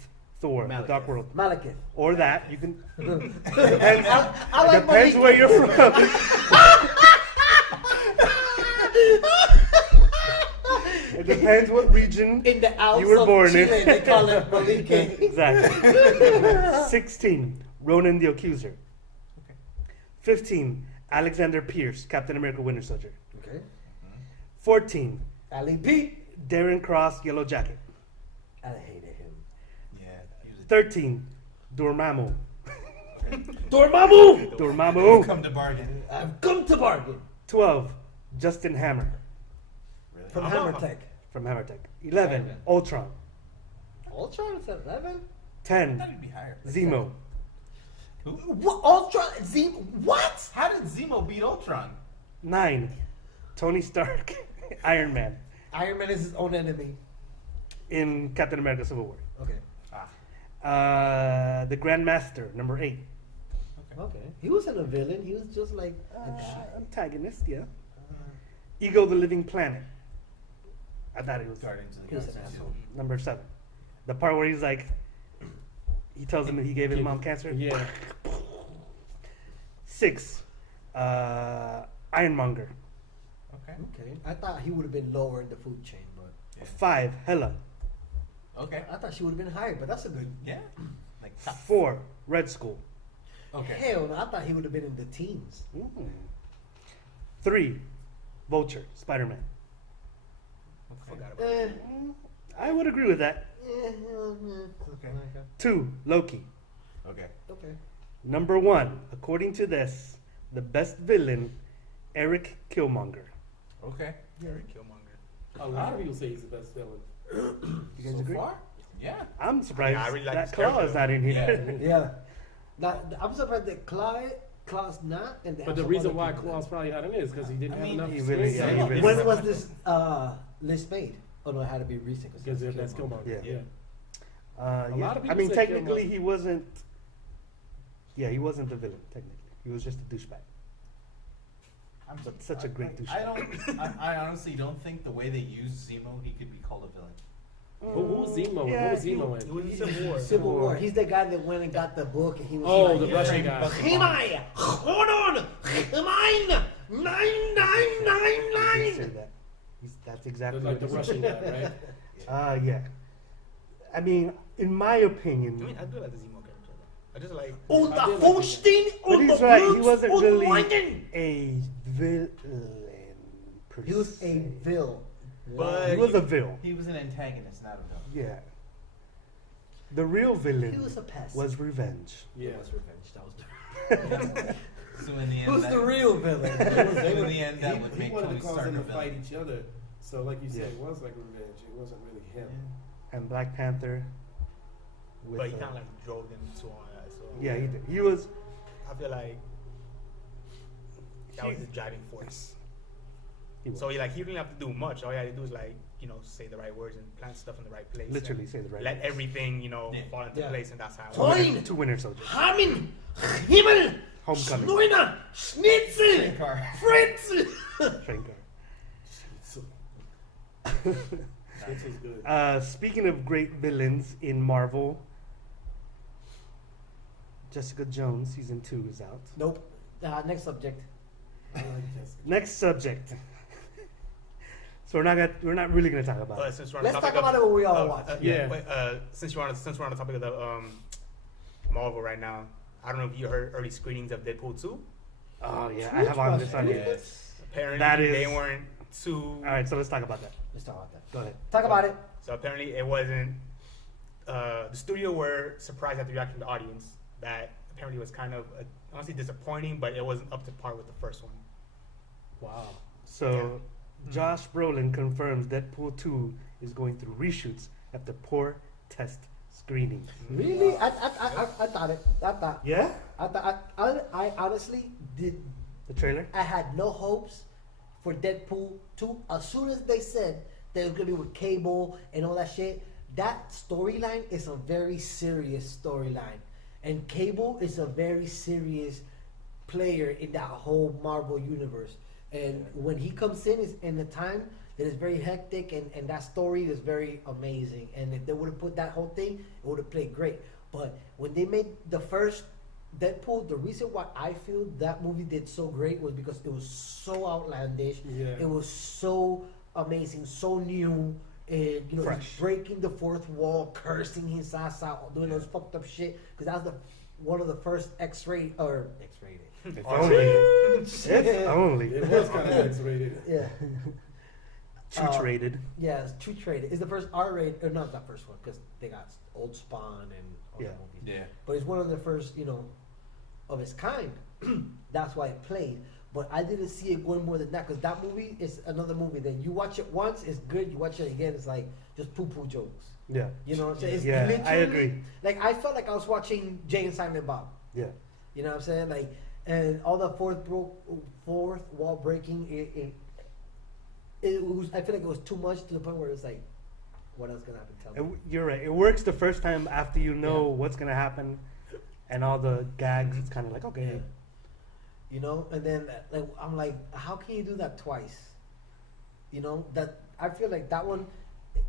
Thor, The Dark World. Malekith. Or that, you can. Depends, I like depends Malekith. where you're from. It depends what region In the Alps you were of born Chile, in. they call it Malekith. Exactly. 16. Ronan the Accuser. 15. Alexander Pierce, Captain America Winter Soldier. Okay. 14. Ali P. Darren Cross, Yellow Jacket. I hated him. Yeah. He was 13. Dormammu. Dormammu. Dormammu. come to bargain. I've come to bargain. 12. Justin Hammer Really? From Hammer Tech. from Hammertech. 11. Iron Man. Ultron. Ultron is at 11. I 10. thought he'd be higher. Zemo. Who? What? Ultron? What? How did Zemo beat Ultron? 9. Tony Stark. Iron Man. Iron Man is his own enemy. In Captain America Civil War. Okay. The Grandmaster, number 8. Okay. He wasn't a villain. He was just like a guy. Antagonist, yeah. Ego the Living Planet. I thought it was Guardians of the He was an Galaxy. asshole. number 7. The part where he's like, he tells him that he gave his mom cancer. Yeah. 6. Ironmonger. Okay. Okay. I thought he would have been lower in the food chain, but 5. Hela. Okay. I thought she would have been higher. But that's a good. Yeah. Like top. 4. Red Skull. Okay. Hell, no, I thought he would have been in the teens. Ooh. 3, Vulture, Spider-Man. Forgot about Eh, I would agree with that. Okay. 2, Loki. Okay. Okay. Number 1, according to this, the best villain, Eric Killmonger. Okay. Eric Killmonger. A lot of people say he's the best villain. You guys So agree? far? Yeah. I'm surprised Yeah, I really like that his Claw character. is not in here. Yeah. I'm surprised that Claw's not. And they But have the some reason other why people. Claw's probably not in it is because he didn't I have mean, enough he screen really- yeah, time. he really- When was this list made? Oh no, it had to be recent Because that's Killmonger. Yeah. Yeah. Yeah. lot of I people mean, say technically, Killmonger. he wasn't. Yeah, he wasn't the villain. Technically, he was just a douchebag. I'm But such a great douchebag. I don't. I honestly don't think the way they use Zemo, he could be called a villain. Who's Zemo? Yeah, Who's Zemo It in? was in Civil War. Civil War. He's the guy that went and got the book, and he was Oh, like, the Russian guy. Hey, my, hold on, mine, 9999. He said that. That's exactly Like the what he Russian said. guy, right? Yeah. I mean, in my I opinion, mean, I do like the Zemo character. Though. I just like. Und I did der like Fußstehen but und he's der right. He Blut wasn't und really Weiden. a villain. Per He was a se. villain. But He was a villain. He was an antagonist, not a villain. Yeah. The real villain He was a pest. was revenge. Yeah. It was revenge. That was the. So in the end, Who's that, the real villain? So in the end, that would He make wanted Tony to cause Stark a them to fight villain. each other. So, like you said, Yeah. it was like revenge. It wasn't really him. And Black Panther. With, But he kind of like drove them to all that. So yeah, he did. He was. I feel like that was the driving force. He was. So he didn't have to do much. All he had to do is say the right words and plant stuff in the right place. Literally and say the right Let words. everything Yeah. fall into Yeah. place, and that's how. Fine. Two Winter Soldiers. Hamen, Himmel, Homecoming. Schneuna, Schnitzel, Train car. Fritz. Train car. So, this is good. Speaking of great villains in Marvel, Jessica Jones season 2 is out. Nope. Next subject. I like Jessica. Next subject. So we're not really gonna talk about it. Since we're on Let's the talk topic about it when we all watch. Yeah. Wait, since we're on the topic of the Marvel right now, I don't know if you heard early screenings of Deadpool 2. Oh yeah, I have on this on here. Yes. Apparently, That is- they weren't too. All right, so let's talk about that. Let's talk about that. Go ahead. Talk about it. So apparently, it wasn't. The studio were surprised at the reaction of the audience. That apparently was kind of honestly disappointing, but it wasn't up to par with the first one. Wow. So Josh Brolin confirms Deadpool 2 is going through reshoots after poor test screenings. Really? I thought it. Yeah. I honestly did. The trailer. I had no hopes for Deadpool 2. As soon as they said that it was gonna be with Cable and all that shit, that storyline is a very serious storyline, and Cable is a very serious player in that whole Marvel universe. And when he comes in, is in the time that is very hectic, and that story is very amazing. And if they would have put that whole thing, it would have played great. But when they made the first Deadpool, the reason why I feel that movie did so great was because it was so outlandish. Yeah. It was so amazing, so new. And you know, Fresh. he's breaking the fourth wall, cursing his ass out, doing those fucked up shit. Because that was one of the first X-rated. If only. If only. It was kind of X-rated. Yeah. Chooch rated. Yeah, it's True Trade. It's the first R-rated, or not that first one, because they got Old Spawn and all Yeah. that movies. Yeah. But it's one of the first, of its kind. That's why it played. But I didn't see it going more than that, because that movie is another movie that you watch it once, it's good. You watch it again, it's like just poo-poo jokes. Yeah. You know what I'm saying? It's Yeah, I literally- agree. Like, I felt like I was watching Jay and Silent Bob. Yeah. You know what I'm saying? Like, and all the fourth wall breaking, it was. I feel like it was too much to the point where it's like, what else gonna happen? Tell me. You're right. It works the first time after you know Yeah. what's gonna happen, and all the gags. It's kind of like okay. And then like I'm like, how can you do that twice? That I feel like that one,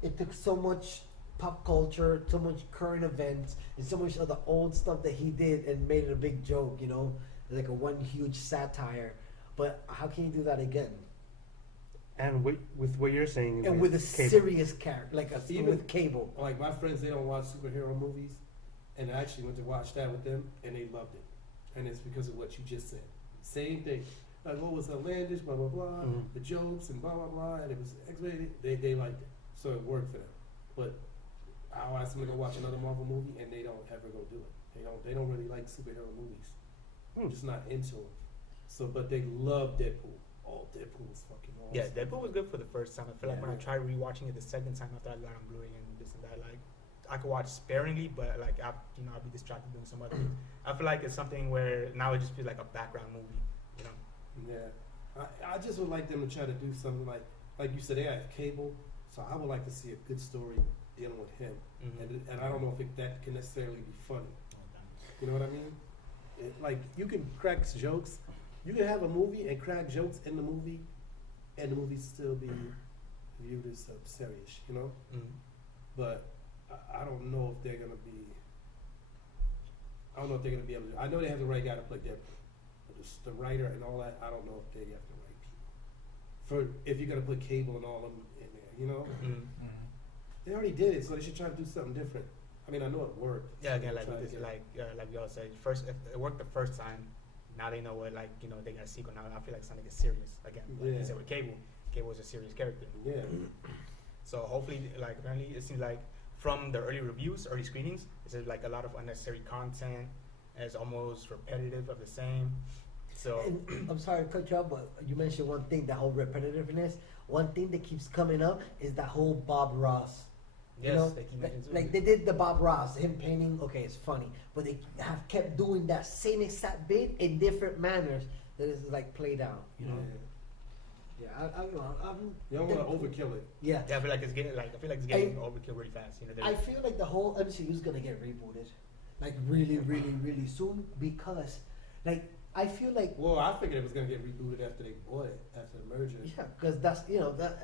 it took so much pop culture, so much current events, and so much of the old stuff that he did and made it a big joke. Like a one huge satire. But how can you do that again? And with what you're saying, And with a Cable. serious character, like Even- with Cable. Like my friends, they don't watch superhero movies, and I actually went to watch that with them, and they loved it. And it's because of what you just said. Same thing. like what was outlandish, blah blah blah, the jokes and blah blah blah, and it was X-rated. They liked it, so it worked for them. But I'll ask them to go watch another Marvel movie, and they don't ever go do it. They don't really like superhero movies. Just not into them. So, but they love Deadpool. Oh, Deadpool was fucking awesome. Yeah, Deadpool was good for the first time. I feel like when I Yeah. tried rewatching it the second time after I got on Blu-ray and this and that, like I could watch sparingly, but like I'll be distracted doing some other things. I feel like it's something where now it just feels like a background movie, you know. Yeah, I just would like them to try to do something like you said. They have cable, so I would like to see a good story dealing with him, and I don't know if that can necessarily be funny. You know what I mean? Like you can crack jokes. You can have a movie and crack jokes in the movie, and the movie still be viewed as serious. You know, but I don't know if they're gonna be. I don't know if they're gonna be able to. I know they have the right guy to play Deadpool, but the writer and all that. I don't know if they have the right people. If you're gonna put Cable and all of them in there, you know, they already did it, so they should try to do something different. I mean, I know it worked. Yeah, again, like Try this, again. like y'all said, first if it worked the first time. Now they know what, like, you know, they got a sequel. Now I feel like something is serious again. Like you Yeah. said with Cable was a serious character. Yeah. So hopefully, like, apparently it seems like from the early reviews, early screenings, it says like a lot of unnecessary content, and it's almost repetitive of the same. So And I'm sorry to cut you off, but you mentioned one thing, that whole repetitiveness. One thing that keeps coming up is that whole Bob Ross. You yes, know, they keep mentioning like they did the Bob Ross, him painting. Okay, it's funny, but they have kept doing that same exact bit in different manners that is like played out. You know. Yeah, I'm You don't want to overkill it. yeah. yeah, I feel like it's getting overkill really fast. You know, I feel like the whole MCU is gonna get rebooted, like really, really, really soon, because, like, I feel like Well, I figured it was gonna get rebooted after they bought it, after the merger. yeah, because that's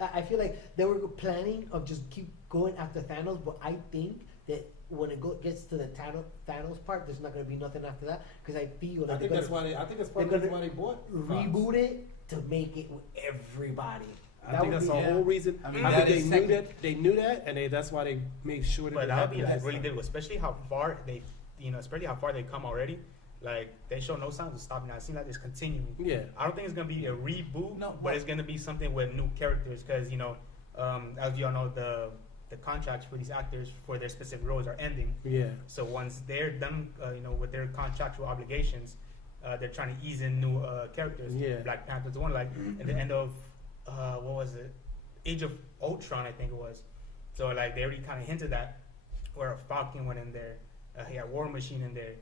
I feel like they were planning of just keep going after Thanos, but I think that when it gets to the Thanos part, there's not gonna be nothing after that, because I feel like I think that's why they. I think that's part of they're the gonna reason why they bought Fox. reboot it to make it with everybody. I think that's the be- whole reason. I mean, I that think is they knew that, and that's why they made sure that. but they that had would be that like really stuff. difficult, especially how far they come already. Like they show no signs of stopping. Now it seems like it's continuing. Yeah. I don't think it's gonna be a reboot, No, but it's gonna be something with new characters because as you all know, the contracts for these actors for their specific roles are ending. Yeah. So once they're done, with their contractual obligations, they're trying to ease in new characters. Yeah. Black Panther's one, like at the end of what was it, Age of Ultron, I think it was. So like they already kind of hinted that, where Falcon went in there, he had War Machine in there.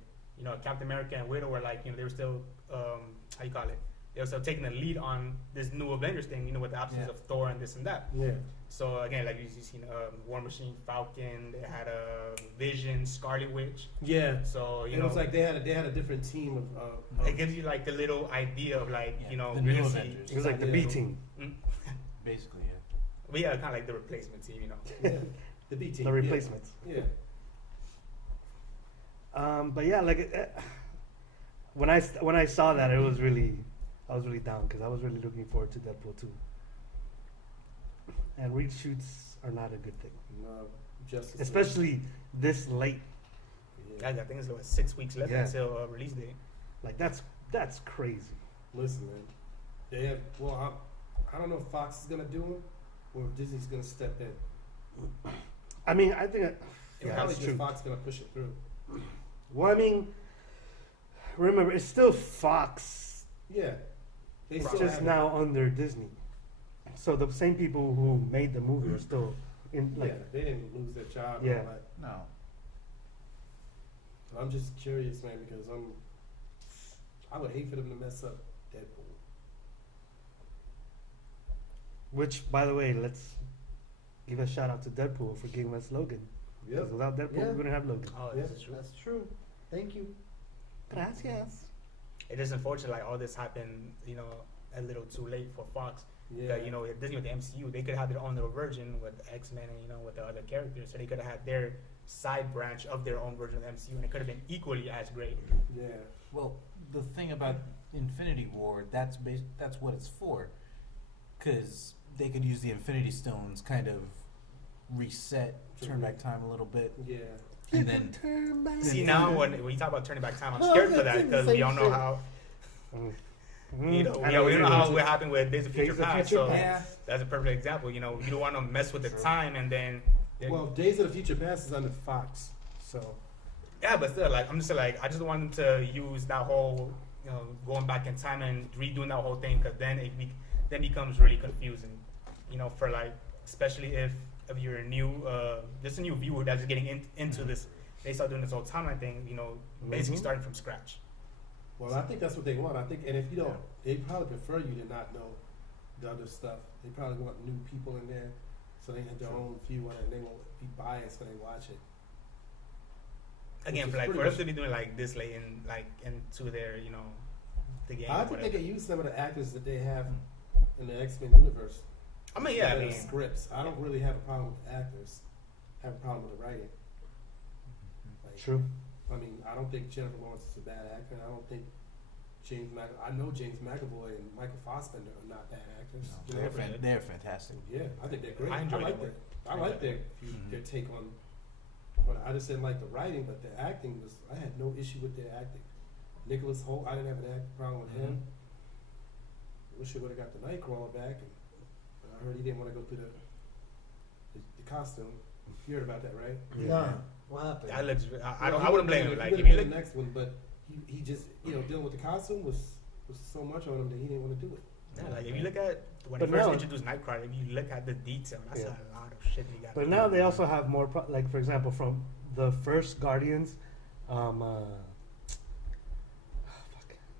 Captain America and Widow were like, they were still, how you call it? They were still taking the lead on this new Avengers thing, with the absence of Thor and this and that. Yeah. So again, like you've seen War Machine, Falcon, they had Vision, Scarlet Witch. Yeah. So It was like they had a different team of it gives you like the little idea of like the we're new gonna see. Avengers. It was like the B team, Basically, yeah. We are kind of like the replacement team, yeah. The B team. the replacements. Yeah. But yeah, like when I saw that, I was really down because I was really looking forward to Deadpool 2. And reshoots are not a good thing, No, Justice League. especially this late. I think it's like 6 weeks left Yeah. until release date. Like that's crazy. Listen, man. They have. Well, I don't know if Fox is gonna do them or if Disney's gonna step in. I mean, I think Probably that's just true. Fox gonna push it through. Well, I mean, remember it's still Fox. Yeah. They It's still just have now under Disney. So the same people who made the movie are still in. Like, yeah, they didn't lose their job. Yeah. And all that. No. But I'm just curious, man, because I would hate for them to mess up Deadpool. which, by the way, let's give a shout out to Deadpool for giving us Logan. Because without Deadpool, Yeah. we wouldn't have Logan. Oh, Yeah. this is true. That's true. Thank you. Gracias. It is unfortunate, like all this happened, a little too late for Fox. Yeah. Because, Disney with the MCU, they could have their own little version with X-Men and, with the other characters. So they could have had their side branch of their own version of the MCU, and it could have been equally as great. Yeah. Well, the thing about Infinity War, that's what it's for, because they could use the Infinity Stones, kind of reset, turn back time a little bit, Yeah. and then See, now when you talk about turning back time, I'm scared for that because we all know how. You know, I know we what know you're how doing. what happened with Days of Future Days of Past. Future So Past. that's a perfect example. You know, you don't want to mess with the time, and then Well, Days of the Future Past is under Fox, so yeah, but still, like I'm just like I just want them to use that whole, you know, going back in time and redoing that whole thing, because then then becomes really confusing. You know, for like especially if you're a new just a new viewer that's just getting into this, they start doing this whole timeline thing. You know, basically starting from scratch. well, I think that's what they want. I think, and if you don't, they probably prefer you to not know the other stuff. They probably want new people in there, so they have their own view on it, and they won't be biased when they watch it. Again, Which for is like pretty for us much- to be doing like this late in like into their, you know, the game. I or think whatever. they could use some of the actors that they have in the X-Men universe. I mean, yeah, I instead of mean, scripts. I don't really have a problem with the actors. I have a problem with the writing. Like, True. I mean, I don't think Jennifer Lawrence is a bad actor. And I don't think I know James McAvoy and Michael Fassbender are not bad actors. You know, They're fantastic. yeah, I think they're great. I enjoy like their their, work. I like their take on. But I just didn't like the writing, but the acting was. I had no issue with their acting. Nicholas Hoult, I didn't have an problem with him. Wish he would have got the Nightcrawler back. And I heard he didn't want to go through the costume. You heard about that, right? Nah, what happened? that looks. I Well, don't. he I wouldn't blame he him. Like would've if you been look, the next one, but he just dealing with the costume was so much on him that he didn't want to do it. yeah, like if you look at when But they first now- introduced Nightcrawler, if you look at the detail, that's Yeah. a lot of shit you got. But now they also have more, like for example, from the first Guardians, fuck,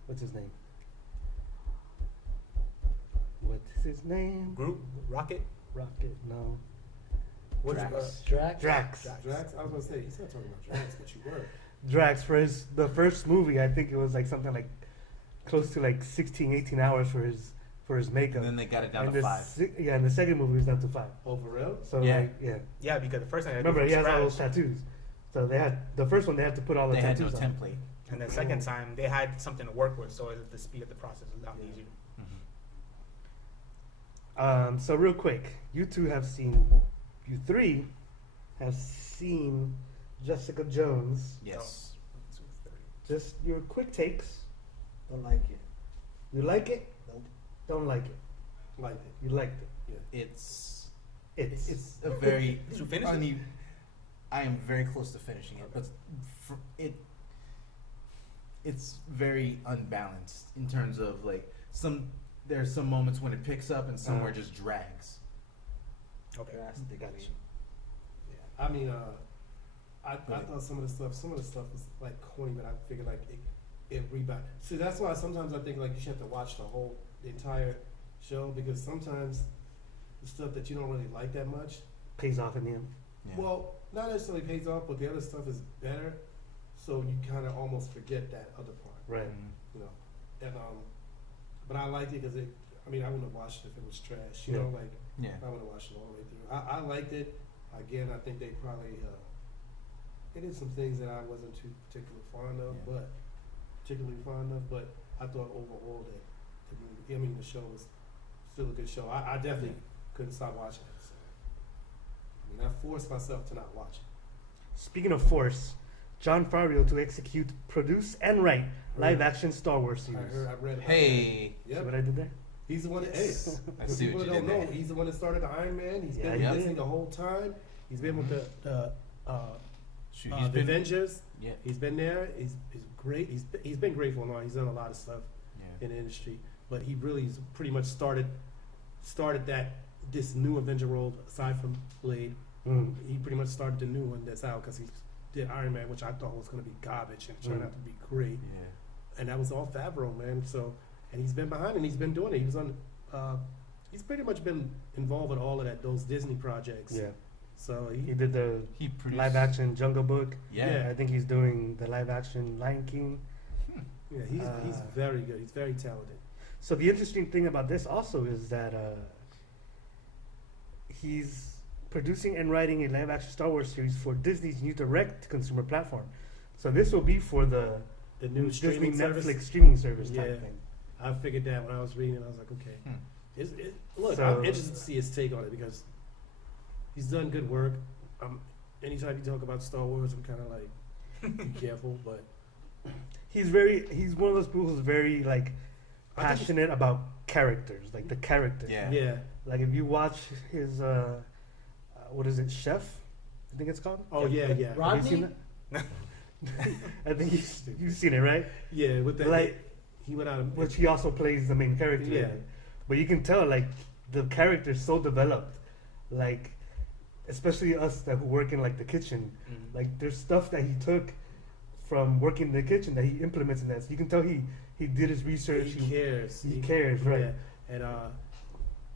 what's his name? What's his name? Groot, Rocket. Rocket? No. Drax. Drax. Drax, I was gonna say he's not talking about Drax, but you were. Drax for the first movie. I think it was like something like close to like 16, 18 hours for his makeup. And then they got it down and to the 5. Yeah, and the second movie was down to 5. Oh, for real? So Yeah. like, yeah. Yeah, because the first time they had to Remember, do he has from all those scratch, tattoos. So they had the first one. They had to put all the They had no tattoos on. template. and the second time they had something to work with, so the speed of the process is a lot easier. So real quick, you three have seen Jessica Jones. Yes. Just your quick takes. Don't like it. You like it? Nope. Don't like it. Like it. You liked it. It's It's a very Did you finish it? uneven. I am very close to finishing it, but it's very unbalanced in terms of like there's some moments when it picks up and somewhere just drags. Okay. Drastically. Gotcha. I mean, I thought some of the stuff was like corny, but I figured like it rebound. See, that's why sometimes I think like you should have to watch the entire show, because sometimes the stuff that you don't really like that much, pays off in the end. Yeah. well, not necessarily pays off, but the other stuff is better, so you kind of almost forget that other part, Right. you know. And but I liked it because I mean, I wouldn't have watched it if it was trash, you Yeah. know, like. Yeah. I would have watched it all the way through. I liked it. Again, I think they probably they did some things that I wasn't too particularly fond of, Yeah. but I thought overall that the show was still a good show. I definitely couldn't stop watching it. So. I mean, I forced myself to not watch it. Speaking of force, John Favreau to execute, produce, and write live-action Star Wars series. I read about Hey. that. See what Yep. I did there? He's the one that I see for what people you that don't did know, there. he's the one that started the Iron Man. He's been Yeah, with yeah. Disney the whole time. He's been with the Shoot, the Avengers. Yeah. He's been there. He's great. He's been great for a long. He's done a lot of stuff Yeah. in the industry, but he really has pretty much started this new Avenger role aside from Blade. Mm. He pretty much started the new one that's out because he did Iron Man, which I thought was going to be garbage, and it turned out to be great. Yeah. And that was all Favreau, man. So, and he's been behind and he's been doing it. He was on. He's pretty much been involved with all of those Disney projects. Yeah. So He did the He produced live-action Jungle Book. Yeah. I think he's doing the live-action Lion King. yeah, he's very good. He's very talented. So the interesting thing about this also is that he's producing and writing a live-action Star Wars series for Disney's new direct-to-consumer platform. So this will be for the The new Disney streaming Netflix service. streaming service type Yeah. thing. I figured that when I was reading it. I was like, okay. Look, So- I'm interested to see his take on it because he's done good work. Anytime you talk about Star Wars, I'm kind of like, be careful. But He's one of those people who's very like passionate about characters, like the character. Yeah. Yeah. Like if you watch his, what is it, Chef? I think it's called. Oh yeah, yeah. Have Rodney? you seen it? I think you've seen it, right? Yeah, with that. Like, he went out and which he also plays the main character. in Yeah. it. But you can tell, like, the character's so developed. Like, especially us that who work in like the kitchen. Mhm. Like, there's stuff that he took from working in the kitchen that he implements in that. So you can tell he did his research. he cares. He cares, right? Yeah. And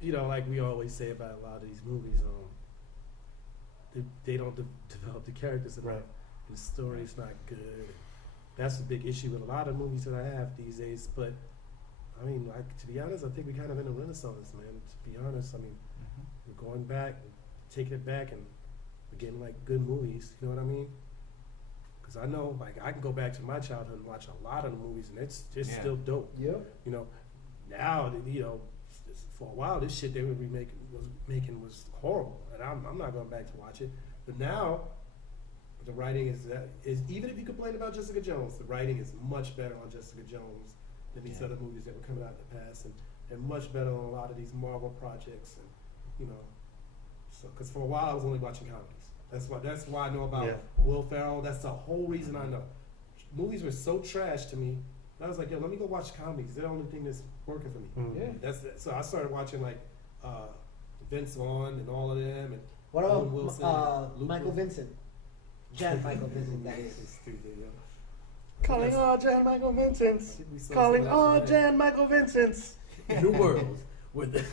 you know, like we always say about a lot of these movies, they don't develop the characters enough. Right. The story's not good. That's the big issue with a lot of movies that I have these days. But I mean, like, to be honest, I think we're kind of in a renaissance, man. To be honest, I mean, we're going back, taking it back, and we're getting like good movies. You know what I mean? Because I know, like, I can go back to my childhood and watch a lot of the movies, and it's Yeah. still dope. Yep. You know, now, you know, for a while, this shit they were making was horrible, and I'm not going back to watch it. But now, the writing is even if you complain about Jessica Jones, the writing is much better on Jessica Jones than these other movies that were coming out in the past, and much better on a lot of these Marvel projects, and you know, so because for a while I was only watching comedies. That's why I know about Will Ferrell. That's the whole reason I know. Movies were so trash to me. I was like, yo, let me go watch comedies. They're the only thing that's working for me. Mhm. Yeah. So I started watching like Vince Vaughn and all of them, and What Owen about Wilson, Luke Michael Wilson. Vincent? Jan Michael Vincent, that is. It's stupid, yo. Calling That's- all Jan Michael Vincents. Should we sell Calling some all after that? Jan Michael Vincents. New World with the.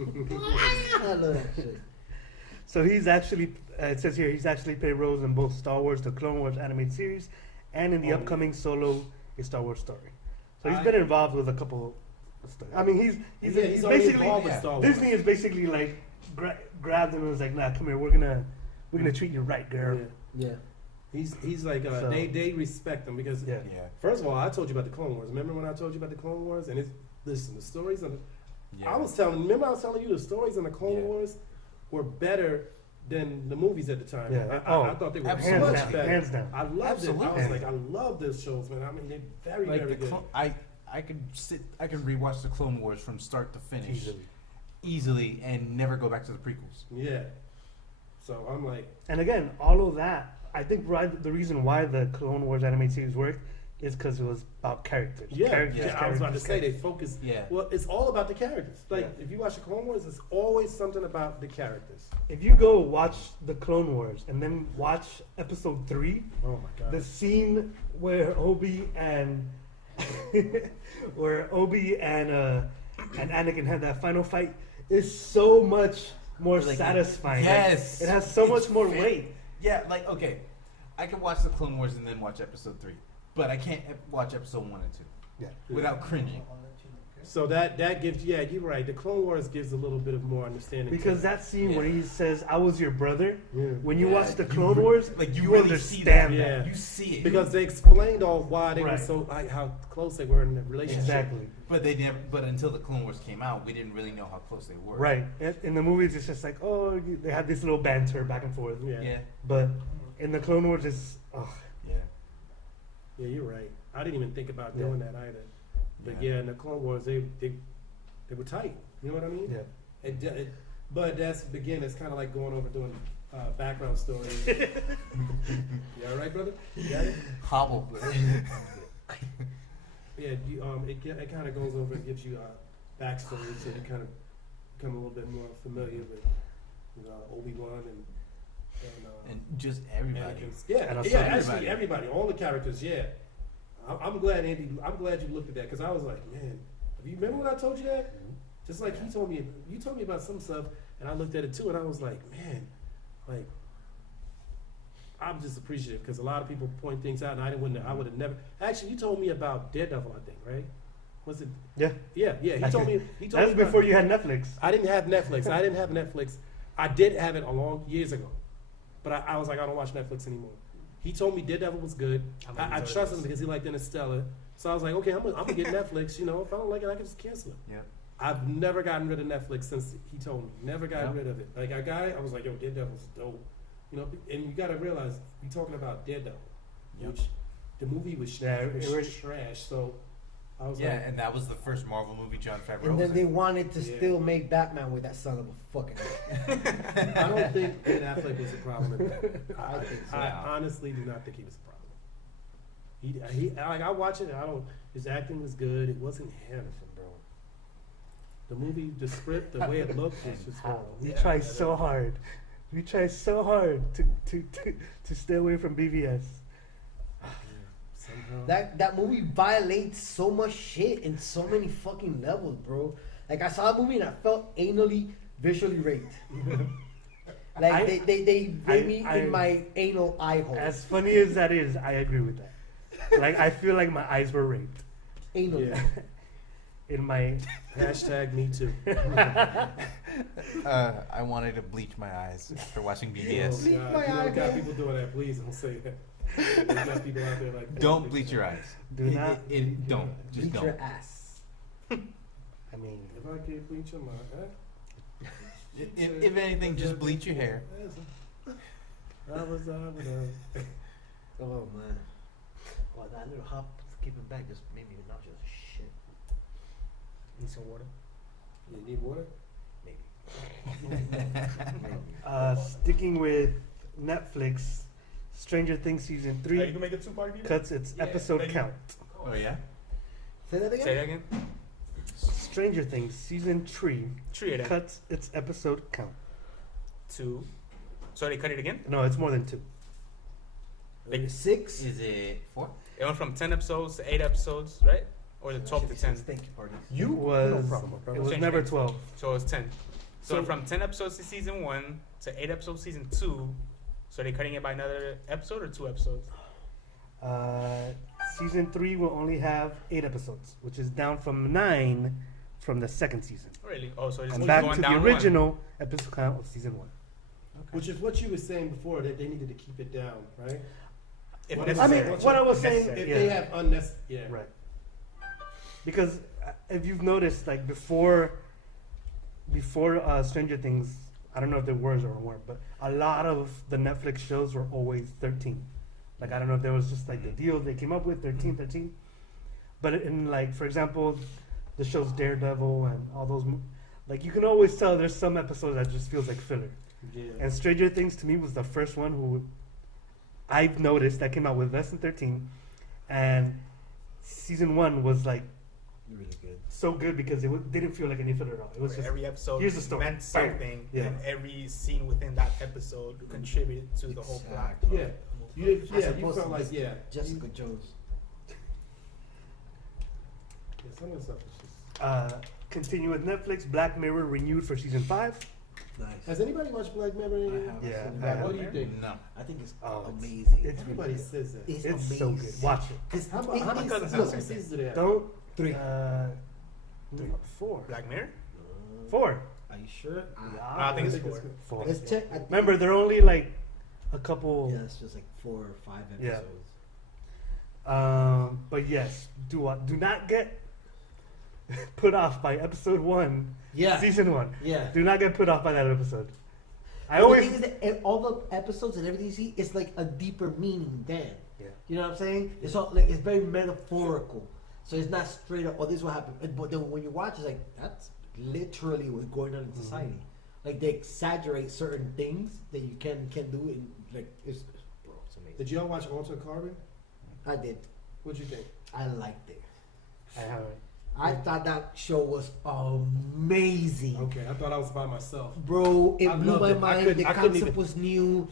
I love that shit. So he's actually, it says here, he's actually played roles in both Star Wars, the Clone Wars animated series, and in the upcoming Solo, A Star Wars Story. So he's been involved with a couple of stuff. I mean, he's only basically, involved with Star Wars. Disney is basically like, grabbed him and was like, nah, come here, we're gonna treat you right, girl. Yeah. Yeah. He's like So- they respect him because Yeah. Yeah. first of all, I told you about the Clone Wars. Remember when I told you about the Clone Wars? And listen, the stories on the Yeah. I was telling you the stories on the Clone Yeah. Wars were better than the movies at the time. Yeah. I thought they were Absolutely. much Hands down, better. hands down. I loved it. I Absolutely. was like, I love those shows, man. I mean, they're very, Like very the good. I could rewatch the Clone Wars from start to finish Easily. easily and never go back to the prequels. Yeah. So I'm like, And again, all of that, I think the reason why the Clone Wars animated series worked is because it was about characters. yeah, Characters, yeah, I was about to say characters. they focus. Yeah. Well, it's all about the characters. Like Yeah. if you watch the Clone Wars, it's always something about the characters. If you go watch the Clone Wars and then watch episode 3, Oh my god. the scene where Obi and and Anakin had that final fight is so much more Like, satisfying. yes. Like, it has so It's much more fa- weight. Yeah, like okay, I can watch the Clone Wars and then watch episode 3, but I can't watch episode 1 and 2 Yeah. without cringing. So that gives, yeah, you're right. The Clone Wars gives a little bit of more understanding. Because that scene Yeah. where he says, "I was your brother," Yeah. when you Yeah, watch the you Clone re- Wars, like you you really understand see that. that. Yeah. You see it Because they explained all why they were Right. so like how close they were in the relationship. Exactly. But they never. But until the Clone Wars came out, we didn't really know how close they were. Right. In the movies, it's just like, oh, they had this little banter back and forth. Yeah. Yeah. But in the Clone Wars, it's Yeah. Yeah, you're right. I didn't even think about Yeah. doing that either. But Yeah. yeah, in the Clone Wars, they were tight. You know what I mean? yeah. But that's again, it's kind of like going over doing background stories. You all right, brother? You got it? Hobble. Yeah. It kind of goes over and gives you backstory, so you kind of become a little bit more familiar with Obi-Wan And just everybody. Anakin's. Yeah, And also yeah. everybody. Actually, everybody, all the characters. Yeah. I'm glad, Andy. I'm glad you looked at that because I was like, man, do you remember when I told you that? Just like you told me about some stuff, and I looked at it too, and I was like, man, like I'm just appreciative because a lot of people point things out, and I would have never. Actually, you told me about Daredevil, I think, right? Was it? Yeah. Yeah. He told me. He told That's me about- before you had Netflix. I didn't have Netflix. I did have it a long years ago, but I was like, I don't watch Netflix anymore. He told me Daredevil was good. I trust him because he liked Interstellar. So I was like, okay, I'm gonna get Netflix. If I don't like it, I can just cancel it. Yep. I've never gotten rid of Netflix since he told me. Never gotten Yep. rid of it. Like I was like, yo, Daredevil's dope. And you gotta realize we talking about Daredevil, Yep. which the movie was, Yeah, was it was- trash. So I was Yeah, like, and that was the first Marvel movie Jon Favreau And was then they in. wanted to Yeah. still make Batman with that son of a fucking. I don't think Ben Affleck was a problem. I think so. I honestly do not think he was a problem. He like I watch it. I don't. His acting was good. It wasn't him, bro. The movie, the script, the way it looked was just horrible. We try so hard. We try so hard to stay away from BVS. Somehow. That movie violates so much shit in so many fucking levels, bro. Like I saw a movie and I felt anally, visually raped. Like they raped me in my anal eye hole. As funny as that is, I agree with that. Like I feel like my eyes were raped. Anally. Yeah. In my Hashtag me too. I wanted to bleach my eyes after watching BBS. Bleach God, my you eye, don't got man. people doing that. Please don't say that. There's got people out there like that. Don't bleach your eyes. do not. Don't. Just Beat don't. your ass. I mean, If I can't bleach them, If anything, just bleach your hair. I was Oh man. Well, that little hop skipping back just made me nauseous as shit. Need some water. You need water? sticking with Netflix, Stranger Things season You 3 can make a two-part video. cuts its episode thank you. count. Oh yeah. Say that again? Say that again. Stranger Things season 3 Three of them. cuts its episode count. 2. So they cut it again. No, it's more than 2. Like, 6? Is it 4? it went from 10 episodes to 8 episodes, right? Or the 12 to 10. Thank you, parties. You was it was Stranger never Things. 12. So it's 10. So So- from 10 episodes to season 1 to 8 episodes season 2. So they're cutting it by another episode or 2 episodes? Season 3 will only have 8 episodes, which is down from 9 from the second season, Really? Oh, so it's and only back going to the down original episode count of season 1. Which is what you were saying before, that they needed to keep it down, right? If What- I mean, necessary. what I was saying, Necessary. If yeah. they have unnecessary, yeah. Right. Because if you've noticed, like before Stranger Things, I don't know if there was or weren't, but a lot of the Netflix shows were always 13. Like I don't know if there was just like the deal they came up with 13. But in like for example, the shows Daredevil and all those, like you can always tell there's some episodes that just feels like filler. Yeah. And Stranger Things to me was the first one who I've noticed that came out with less than 13, and season 1 was like Really good. so good because it didn't feel like any filler at all. It was Where just every episode here's the story. meant Bam. something, Yeah. and every scene within that episode contributed to the whole plot. Exactly. Yeah. You As you opposed felt to like, yeah. Jessica Jones. Yeah, some of the stuff is just... continue with Netflix. Black Mirror renewed for season 5. Nice. Has anybody watched Black Mirror? I yet? haven't Yeah, seen I that. have. What do you think? No. I think it's Oh, it's- amazing. it's Everybody says that. It's It's amazing. so good. Watch it. Cause How it- many cousins how have many seen seasons do they have? Don't 3. no, 4. Black Mirror? 4. Are you sure? I think it's I think 4. it's 4. Let's check. I think- Remember, they're only like a couple. Yeah, it's just like 4 or 5 Yeah. episodes. But yes, do not get put off by episode 1, Yeah. season 1. Yeah. Do not get put off by that episode. I But always. the thing is that all the episodes and everything you see, it's like a deeper meaning than. Yeah. You know what I'm saying? It's all like it's very metaphorical. So it's not straight up. Oh, this is what happened. But then when you watch, it's like that's literally what's going on in society. Like they exaggerate certain things that you can do, and like it's bro, it's amazing. Did y'all watch Altered Carbon? I did. What'd you think? I liked it. I haven't. I thought that show was amazing. Okay, I thought I was by myself. Bro, it I blew loved my it. I mind. couldn't- The I couldn't concept even- was new.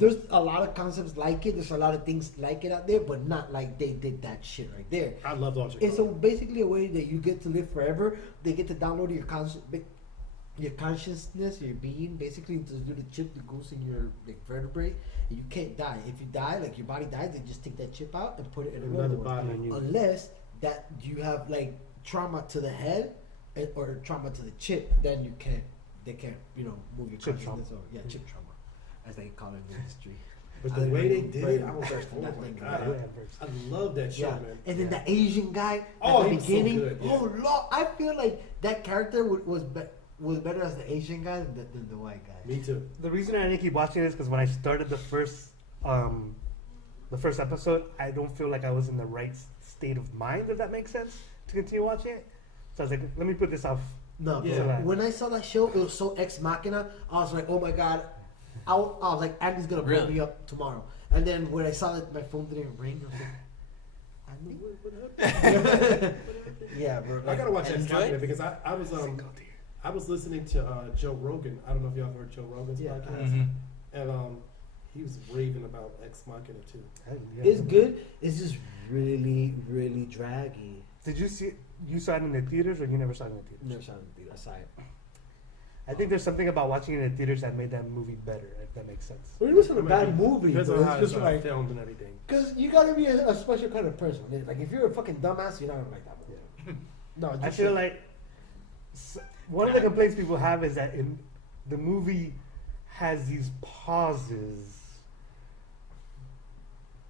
There's a lot of concepts like it. There's a lot of things like it out there, but not like they did that shit right there. I loved Altered It's Carbon. basically a way that you get to live forever. They get to download your consciousness, your being, basically to do the chip that goes in your like vertebrae. And you can't die. If you die, like your body dies, they just take that chip out and put it in Another another one. body. And you- Unless that you have like trauma to the head or trauma to the chip, then they can't move your Chip consciousness or chip trauma, as they call it in the industry. But the way they did it, I was like, versed in oh that my thing. god, I love that show, Yeah, man. and then the Asian guy Oh, at he the was so beginning. good, yeah. Oh Lord, I feel like that character was better as the Asian guy than the white guy. Me too. The reason I didn't keep watching it is because when I started the first episode, I don't feel like I was in the right state of mind, if that makes sense, to continue watching it. So I was like, let me put this off. No, Yeah. bro. When I saw that show, it was so ex machina. I was like, oh my god. I was like, Andy's gonna blow Really? me up tomorrow. And then when I saw that my phone didn't ring, I was like, Andy, what happened? Yeah, bro. I gotta watch that Enjoy Machina it? because I was listening to Joe Rogan. I don't know if y'all heard Joe Rogan's Yeah. podcast, and he was raving about Ex Machina too. It's good. It's just really, really draggy. Did you see? You saw it in the theaters, or you never saw it in the theaters? Never saw it. I saw it. I think there's something about watching it in the theaters that made that movie better, if that makes sense. Well, it wasn't a bad movie. Depends But on how it's just it's like, filmed and everything. because you gotta be a special kind of person. Like, if you're a fucking dumbass, you're not gonna like that movie. No, I just feel like one of the complaints people have is that in the movie has these pauses,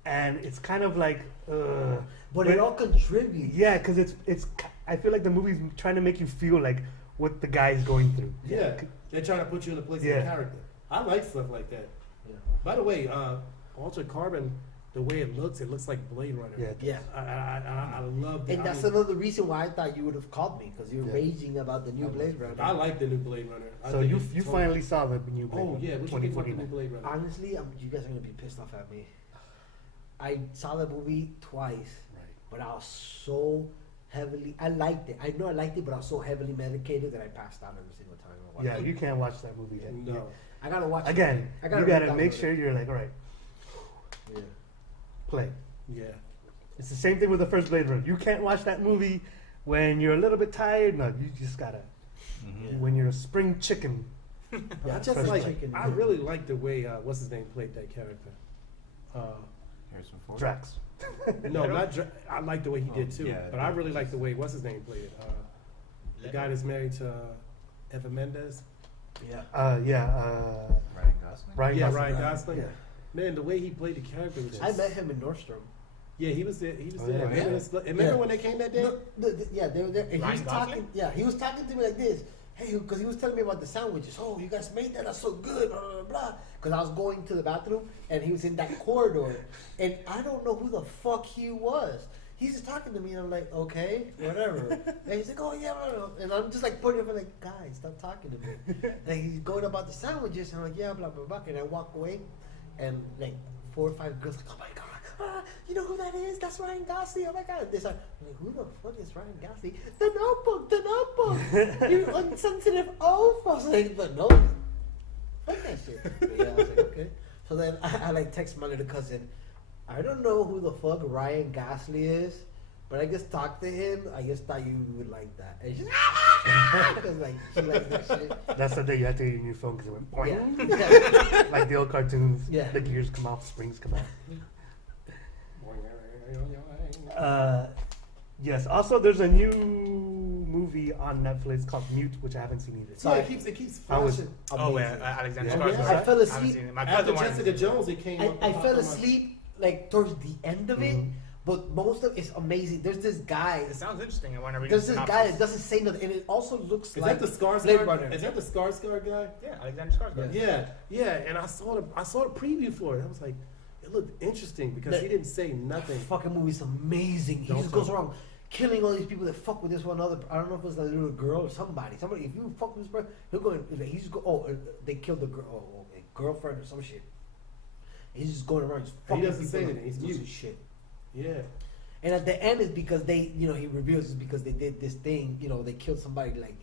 and it's kind of like, but it all contributes. yeah, because it's. I feel like the movie's trying to make you feel like what the guy's going through. Yeah, they're trying to put you in the place of Yeah. the character. I like stuff like that. Yeah. By the way, Altered Carbon, the way it looks like Blade Runner. Yeah. Yeah. I love that. And that's another reason why I thought you would have called me, because you're Yeah. raging about the new Blade Runner. I like the new Blade Runner. I So think you it's you totally- finally saw the new Blade Oh Runner, yeah, what you think about the new 2049. Blade Runner? Honestly, you guys are gonna be pissed off at me. I saw the movie twice, Right. but I was so heavily. I liked it. I know I liked it, but I was so heavily medicated that I passed out every single time I watched Yeah, it. you can't watch that movie again. No. I gotta watch Again, it. I you gotta re-download make it. sure you're like, all right, Yeah. play. Yeah. It's the same thing with the first Blade Runner. You can't watch that movie when you're a little bit tired. No, you just gotta. Mm-hmm. When you're a spring chicken. Yeah, I just First like. chicken. I really like the way what's his name played that character. Harrison Ford. Drax. No, not. I like the way he did too, yeah, but I really like the way what's his name played it. The guy that's married to Eva Mendes. Yeah. Ryan Gosling. Ryan Yeah, Gosling. Ryan Gosling. Yeah. Man, the way he played the character was just. I met him in Nordstrom. Yeah, he was there. He was Oh, there. yeah. Remember, Yeah. remember Yeah. when they came that day? No, yeah, they were there. And he Ryan was Gosling? talking. Yeah, he was talking to me like this. Hey, because he was telling me about the sandwiches. Oh, you guys made that? That's so good. Blah blah blah. Because I was going to the bathroom and he was in that corridor, and I don't know who the fuck he was. He's just talking to me, and I'm like, okay, whatever. And he's like, oh yeah, blah, blah. And I'm just like pointing at him like, guys, stop talking to me. And he's going about the sandwiches, and I'm like, yeah, blah blah blah. And I walk away, and like 4 or 5 girls like, oh my god. You know who that is? That's Ryan Gosling. Oh my god! They're like, who the fuck is Ryan Gosling? The Notebook. The Notebook. You insensitive oaf. I was like, but no, fuck that shit. But yeah, I was like, okay. So then I like text my little cousin. I don't know who the fuck Ryan Gosling is, but I just talked to him. I just thought you would like that. And she's because like she likes that shit. That's the day you had to get your new phone because it went boing. Yeah. Like the old cartoons. Yeah. The gears come off, springs come out. Yes. Also, there's a new movie on Netflix called Mute, which I haven't seen either. Yeah, it keeps I was- flashing. Oh, Amazing. yeah, Alexander Yeah. Skarsgård. I fell I haven't asleep. seen it. My After cousin wanted Jessica to. Jones, it came up. I fell asleep like towards the end of it, Mhm. but most of it's amazing. There's this guy. It sounds interesting. I want to read There's the this synopsis. guy that doesn't say nothing, and it also looks Is like that the Blade Skarsgård? Runner. Is that the Skarsgård guy? Yeah, Alexander Skarsgård. Yeah. And I saw the preview for it. I was like, it looked interesting because he didn't say nothing. That fucking movie's amazing. He Don't just goes tell me. around killing all these people that fuck with this one other. I don't know if it was a little girl or somebody. Somebody, if you fuck with this person, he'll go. He's just go. Oh, they killed the girl, a girlfriend or some shit. He's just going around just He fucking doesn't say people anything. He's up. mute. Just shit. Yeah. And at the end is because they, he reveals it's because they did this thing. They killed somebody. Like,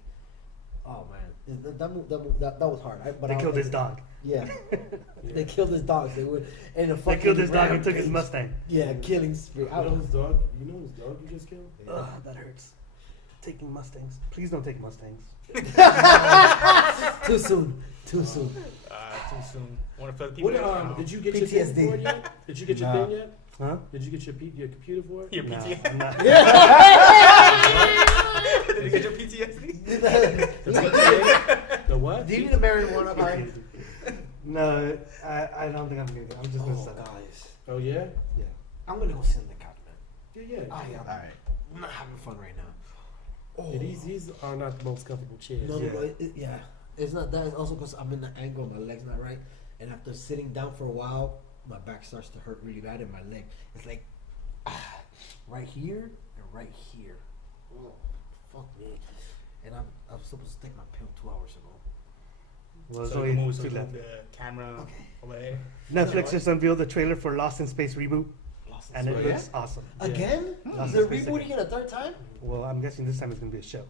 oh man, that was hard. But They killed his dog. Yeah, they killed his dogs. They would, and They killed his dog and took his Mustang. Yeah, killing spree. You know his dog? You know his dog you just killed? Ugh, that hurts. Taking Mustangs. Please don't take Mustangs. Too soon. Too soon. Too soon. Want to fill the people What, in? did you get your PTSD. thing for it yet? Did you get your Nah. thing yet? Huh? Did you get your computer for it? Your Nah, PTSD. I'm not. Did you get your PTSD? The PTA? The what? Do you need a marijuana card? No, I don't think I'm gonna get it. I'm just gonna Oh, set it. guys. Oh yeah? Yeah. I'm gonna go sit on the couch, man. Yeah. I am. Alright. I'm not having fun right now. Yeah, these are not the most comfortable chairs. No, Yeah. no, yeah. It's not that. It's also because I'm in the angle, my leg's not right. And after sitting down for a while, my back starts to hurt really bad, and my leg, it's like, right here and right here. Oh, fuck me. And I'm supposed to take my pill 2 hours ago. Well, it's So only you move two the left. camera over there. Netflix just unveiled the trailer for Lost in Space reboot, and it Space. looks awesome. Again? Lost They're in Space rebooting again. it a third time? Well, I'm guessing this time it's gonna be a show.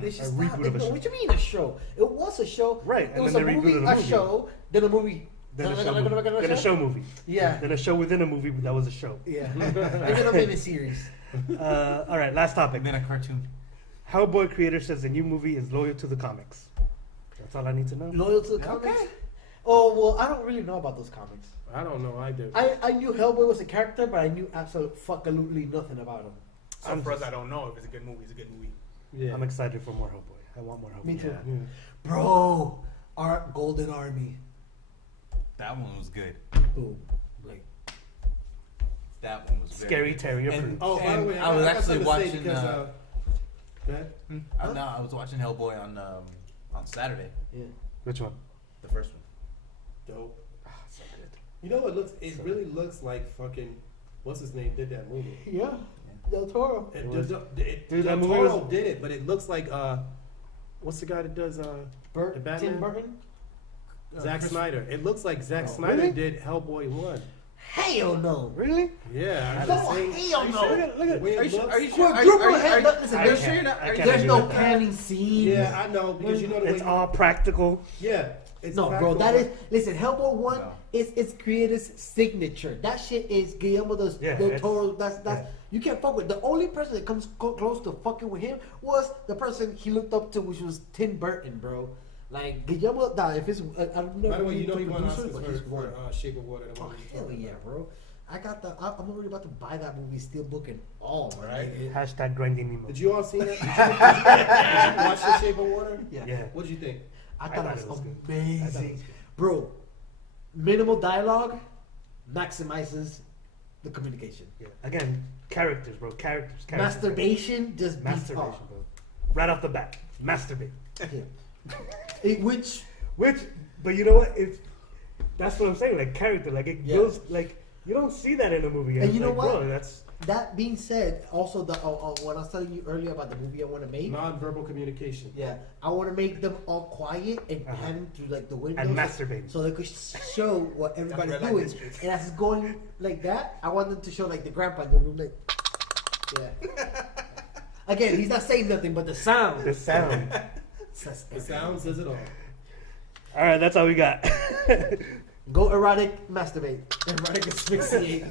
They should A stop. reboot of a No, show. what do you mean a show? It was a show. Right, It and was then a they movie, rebooted a a movie. show, then a movie. Then a show movie. Then a show movie. Yeah. Then a show within a movie that was a show. Yeah. Even a miniseries. All right, last topic. And then a cartoon. Hellboy creator says the new movie is loyal to the comics. That's all I need to know. Loyal to the comics? Oh, well, I don't really know about those comics. I don't know. I do. I knew Hellboy was a character, but I knew absolutely nothing about him. So for us, I don't know if it's a good movie. It's a good movie. Yeah. I'm excited for more Hellboy. I want more Hellboy. Me too. Yeah. Bro, our Golden Army. That one was good. Boom. Like, That one was very Scary good. Terry And- approved. Oh, by the and way, I was got actually something to say watching. because, go ahead. I was watching Hellboy on Saturday, yeah. Which one? the first one. Dope. Ah, so good. You know what looks? It really looks like fucking. What's his name did that movie? Yeah. Del Toro. It, was- Del Dude, that movie Toro was- did it, but it looks like what's the guy that does the Batman? Tim Burton? Zack Chris- Snyder. It looks like Zack Oh, Snyder really? did Hellboy 1. Hell no. Really? Yeah, I No, was saying. hell no. Look at The way it Are you sure? looks- Are you sure? Quadruple head. Listen, I there's, can't- you're not- I are you- can't there's agree no with that. panning scene. Yeah, I know because you know the It's way all practical. Yeah, it's No, bro, practical, that is but- listen. Hellboy 1 No. is its creator's signature. That shit is Guillermo del Yeah, del it's- Toro. That's yeah. you can't fuck with. The only person that comes close to fucking with him was the person he looked up to, which was Tim Burton, bro. Like Guillermo, if it's I've never By the way, you know really he won producer, Oscars but he's for one. Shape of Water. The Oh one we hell talked yeah, about. bro! I got the. I'm already about to buy that movie, Steelbook and all, right? Hashtag grinding Nemo. Did you all see that? Did you watch The Shape of Water? Yeah. What did you think? I I thought thought it it was was good. amazing, I thought it was good. bro. Minimal dialogue maximizes the communication. Yeah. Again, characters, bro. Characters. Masturbation just beats Masturbation, off. bro. Right off the bat. Masturbate. Yeah. Which Which, but you know what? That's what I'm saying. Like character, like it Yeah. goes like you don't see that in a movie. And It's you know like, what? Bro, that's that being said, also the when I was telling you earlier about the movie I want to make. Non-verbal communication. Yeah, I want to make them all quiet and Uh-huh. hand through like the windows, and masturbating. so they could show what everybody's red light doing. district. And as it's going like that, I want them to show like the grandpa in the room, like yeah. Again, he's not saying nothing, but the sound. The sound. says The sound says it all. All right, that's all we got. Go erotic masturbate, erotic asphyxiate.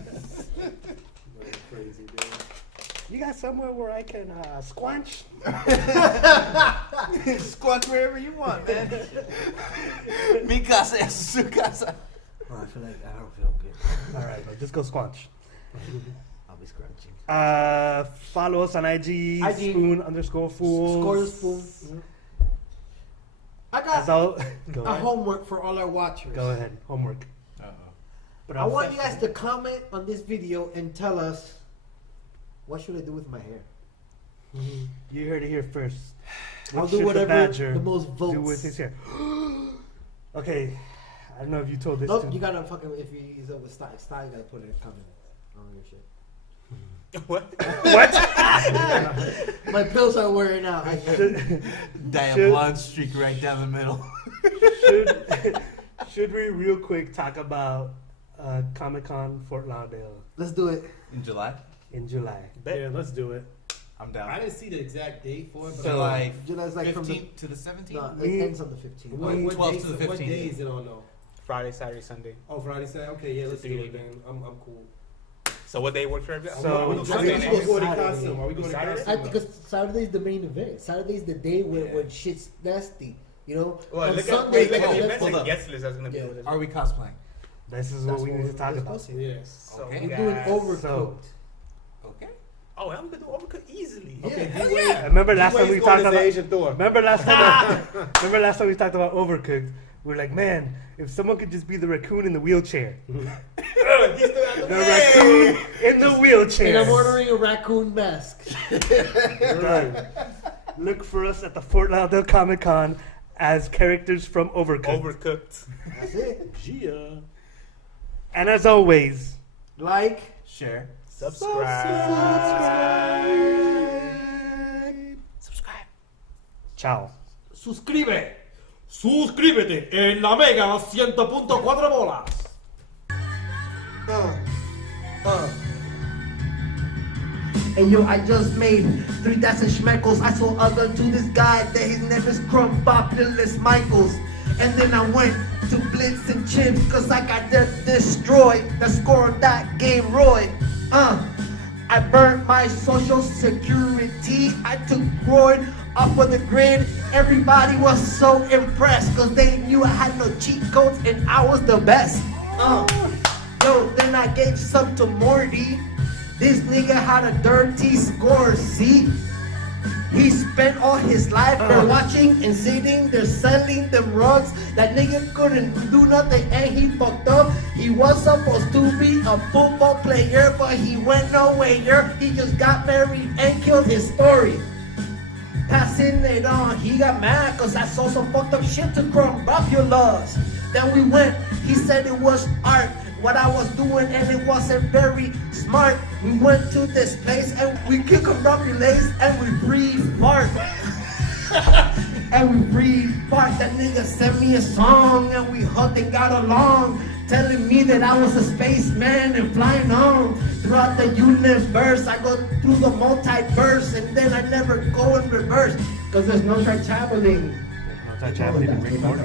Crazy, dude. You got somewhere where I can squanch? Squat wherever you want, man. Mi casa es su casa. Oh, I feel like I don't feel good. All right, bro, just go squanch. I'll be scratching. Follow us on IG, IG. spoon_fools. Score the spoon. I As got all, go a ahead. homework for all our watchers. Go ahead. Homework. But I want you guys to comment on this video and tell us what should I do with my hair. You heard it here first. I'll What do should the whatever badger the most votes. do with his hair. Okay, I don't know if you told this Nope, to you gotta fucking if he's over style, you gotta put it in a comment on your shit. What? What? My pills are wearing out. Diamond streak right down the middle. should we real quick talk about Comic-Con Fort Lauderdale Let's do it. In July, in July? Yeah, let's do it. I'm I down. didn't see the exact date for it, but July July's like from the 15th to the 17th. no, Me- it ends on the 15th. what 12th days, to the what 15th. days it on though? Friday, Saturday, Sunday. Oh, Friday, Saturday. Okay, yeah, let's do it then. I'm cool. So what day works for everybody? So- Are we I going think to it's go to Saturday. costume? Are we going to Saturday? costume? Because Saturday's the main event. Saturday's the day when shit's nasty. You know, Well, on look Sunday, at the hold events up. and guest list that's gonna be Yeah. with us. Are we cosplaying? This is That's what we need to we're talk about. discussing. Yes. So Okay. we We're got- doing overcooked. So- Okay. Oh, I'm gonna do overcooked easily. Okay, Hell D-Wade. yeah. Remember last time D-Wade's we going talked as about. the Asian Thor. Remember last time we talked about Overcooked. We were like, man, if someone could just be the raccoon in the wheelchair. He's still out the The way. raccoon in the wheelchair. And I'm ordering a raccoon mask. Done. Look for us at the Fort Lauderdale Comic Con as characters from Overcooked. Overcooked. That's it. Gia. And as always, Like, Share. Subscribe. Ciao. Suscríbete en la Mega 100.4 bolas. Hey yo, I just made 3,000 schmeckles. I sold a gun to this guy that his name is Crumbopulous Michaels. And then I went to Blitz and Chimps cause I got that destroyed. The score on that game, Roy. I burnt my social security. I took Roy off of the grid. Everybody was so impressed cause they knew I had no cheat codes and I was the best. Yo, then I gave some to Morty. This nigga had a dirty score, see? He spent all his life there watching and sitting there selling them rugs. That nigga couldn't do nothing and he fucked up. He was supposed to be a football player, but he went nowhere. He just got married and killed his story. Passing it on, he got mad cause I saw some fucked up shit to Crumbopulous. Then we went, he said it was art, what I was doing and it wasn't very smart. We went to this place and we killed Crumbopulous and we breathed fart. And we breathed fart. That nigga sent me a song and we hugged and got along, telling me that I was a spaceman and flying on throughout the universe. I go through the multiverse and then I never go in reverse cause there's no traveling. Multi-traveling and Rick and Morty.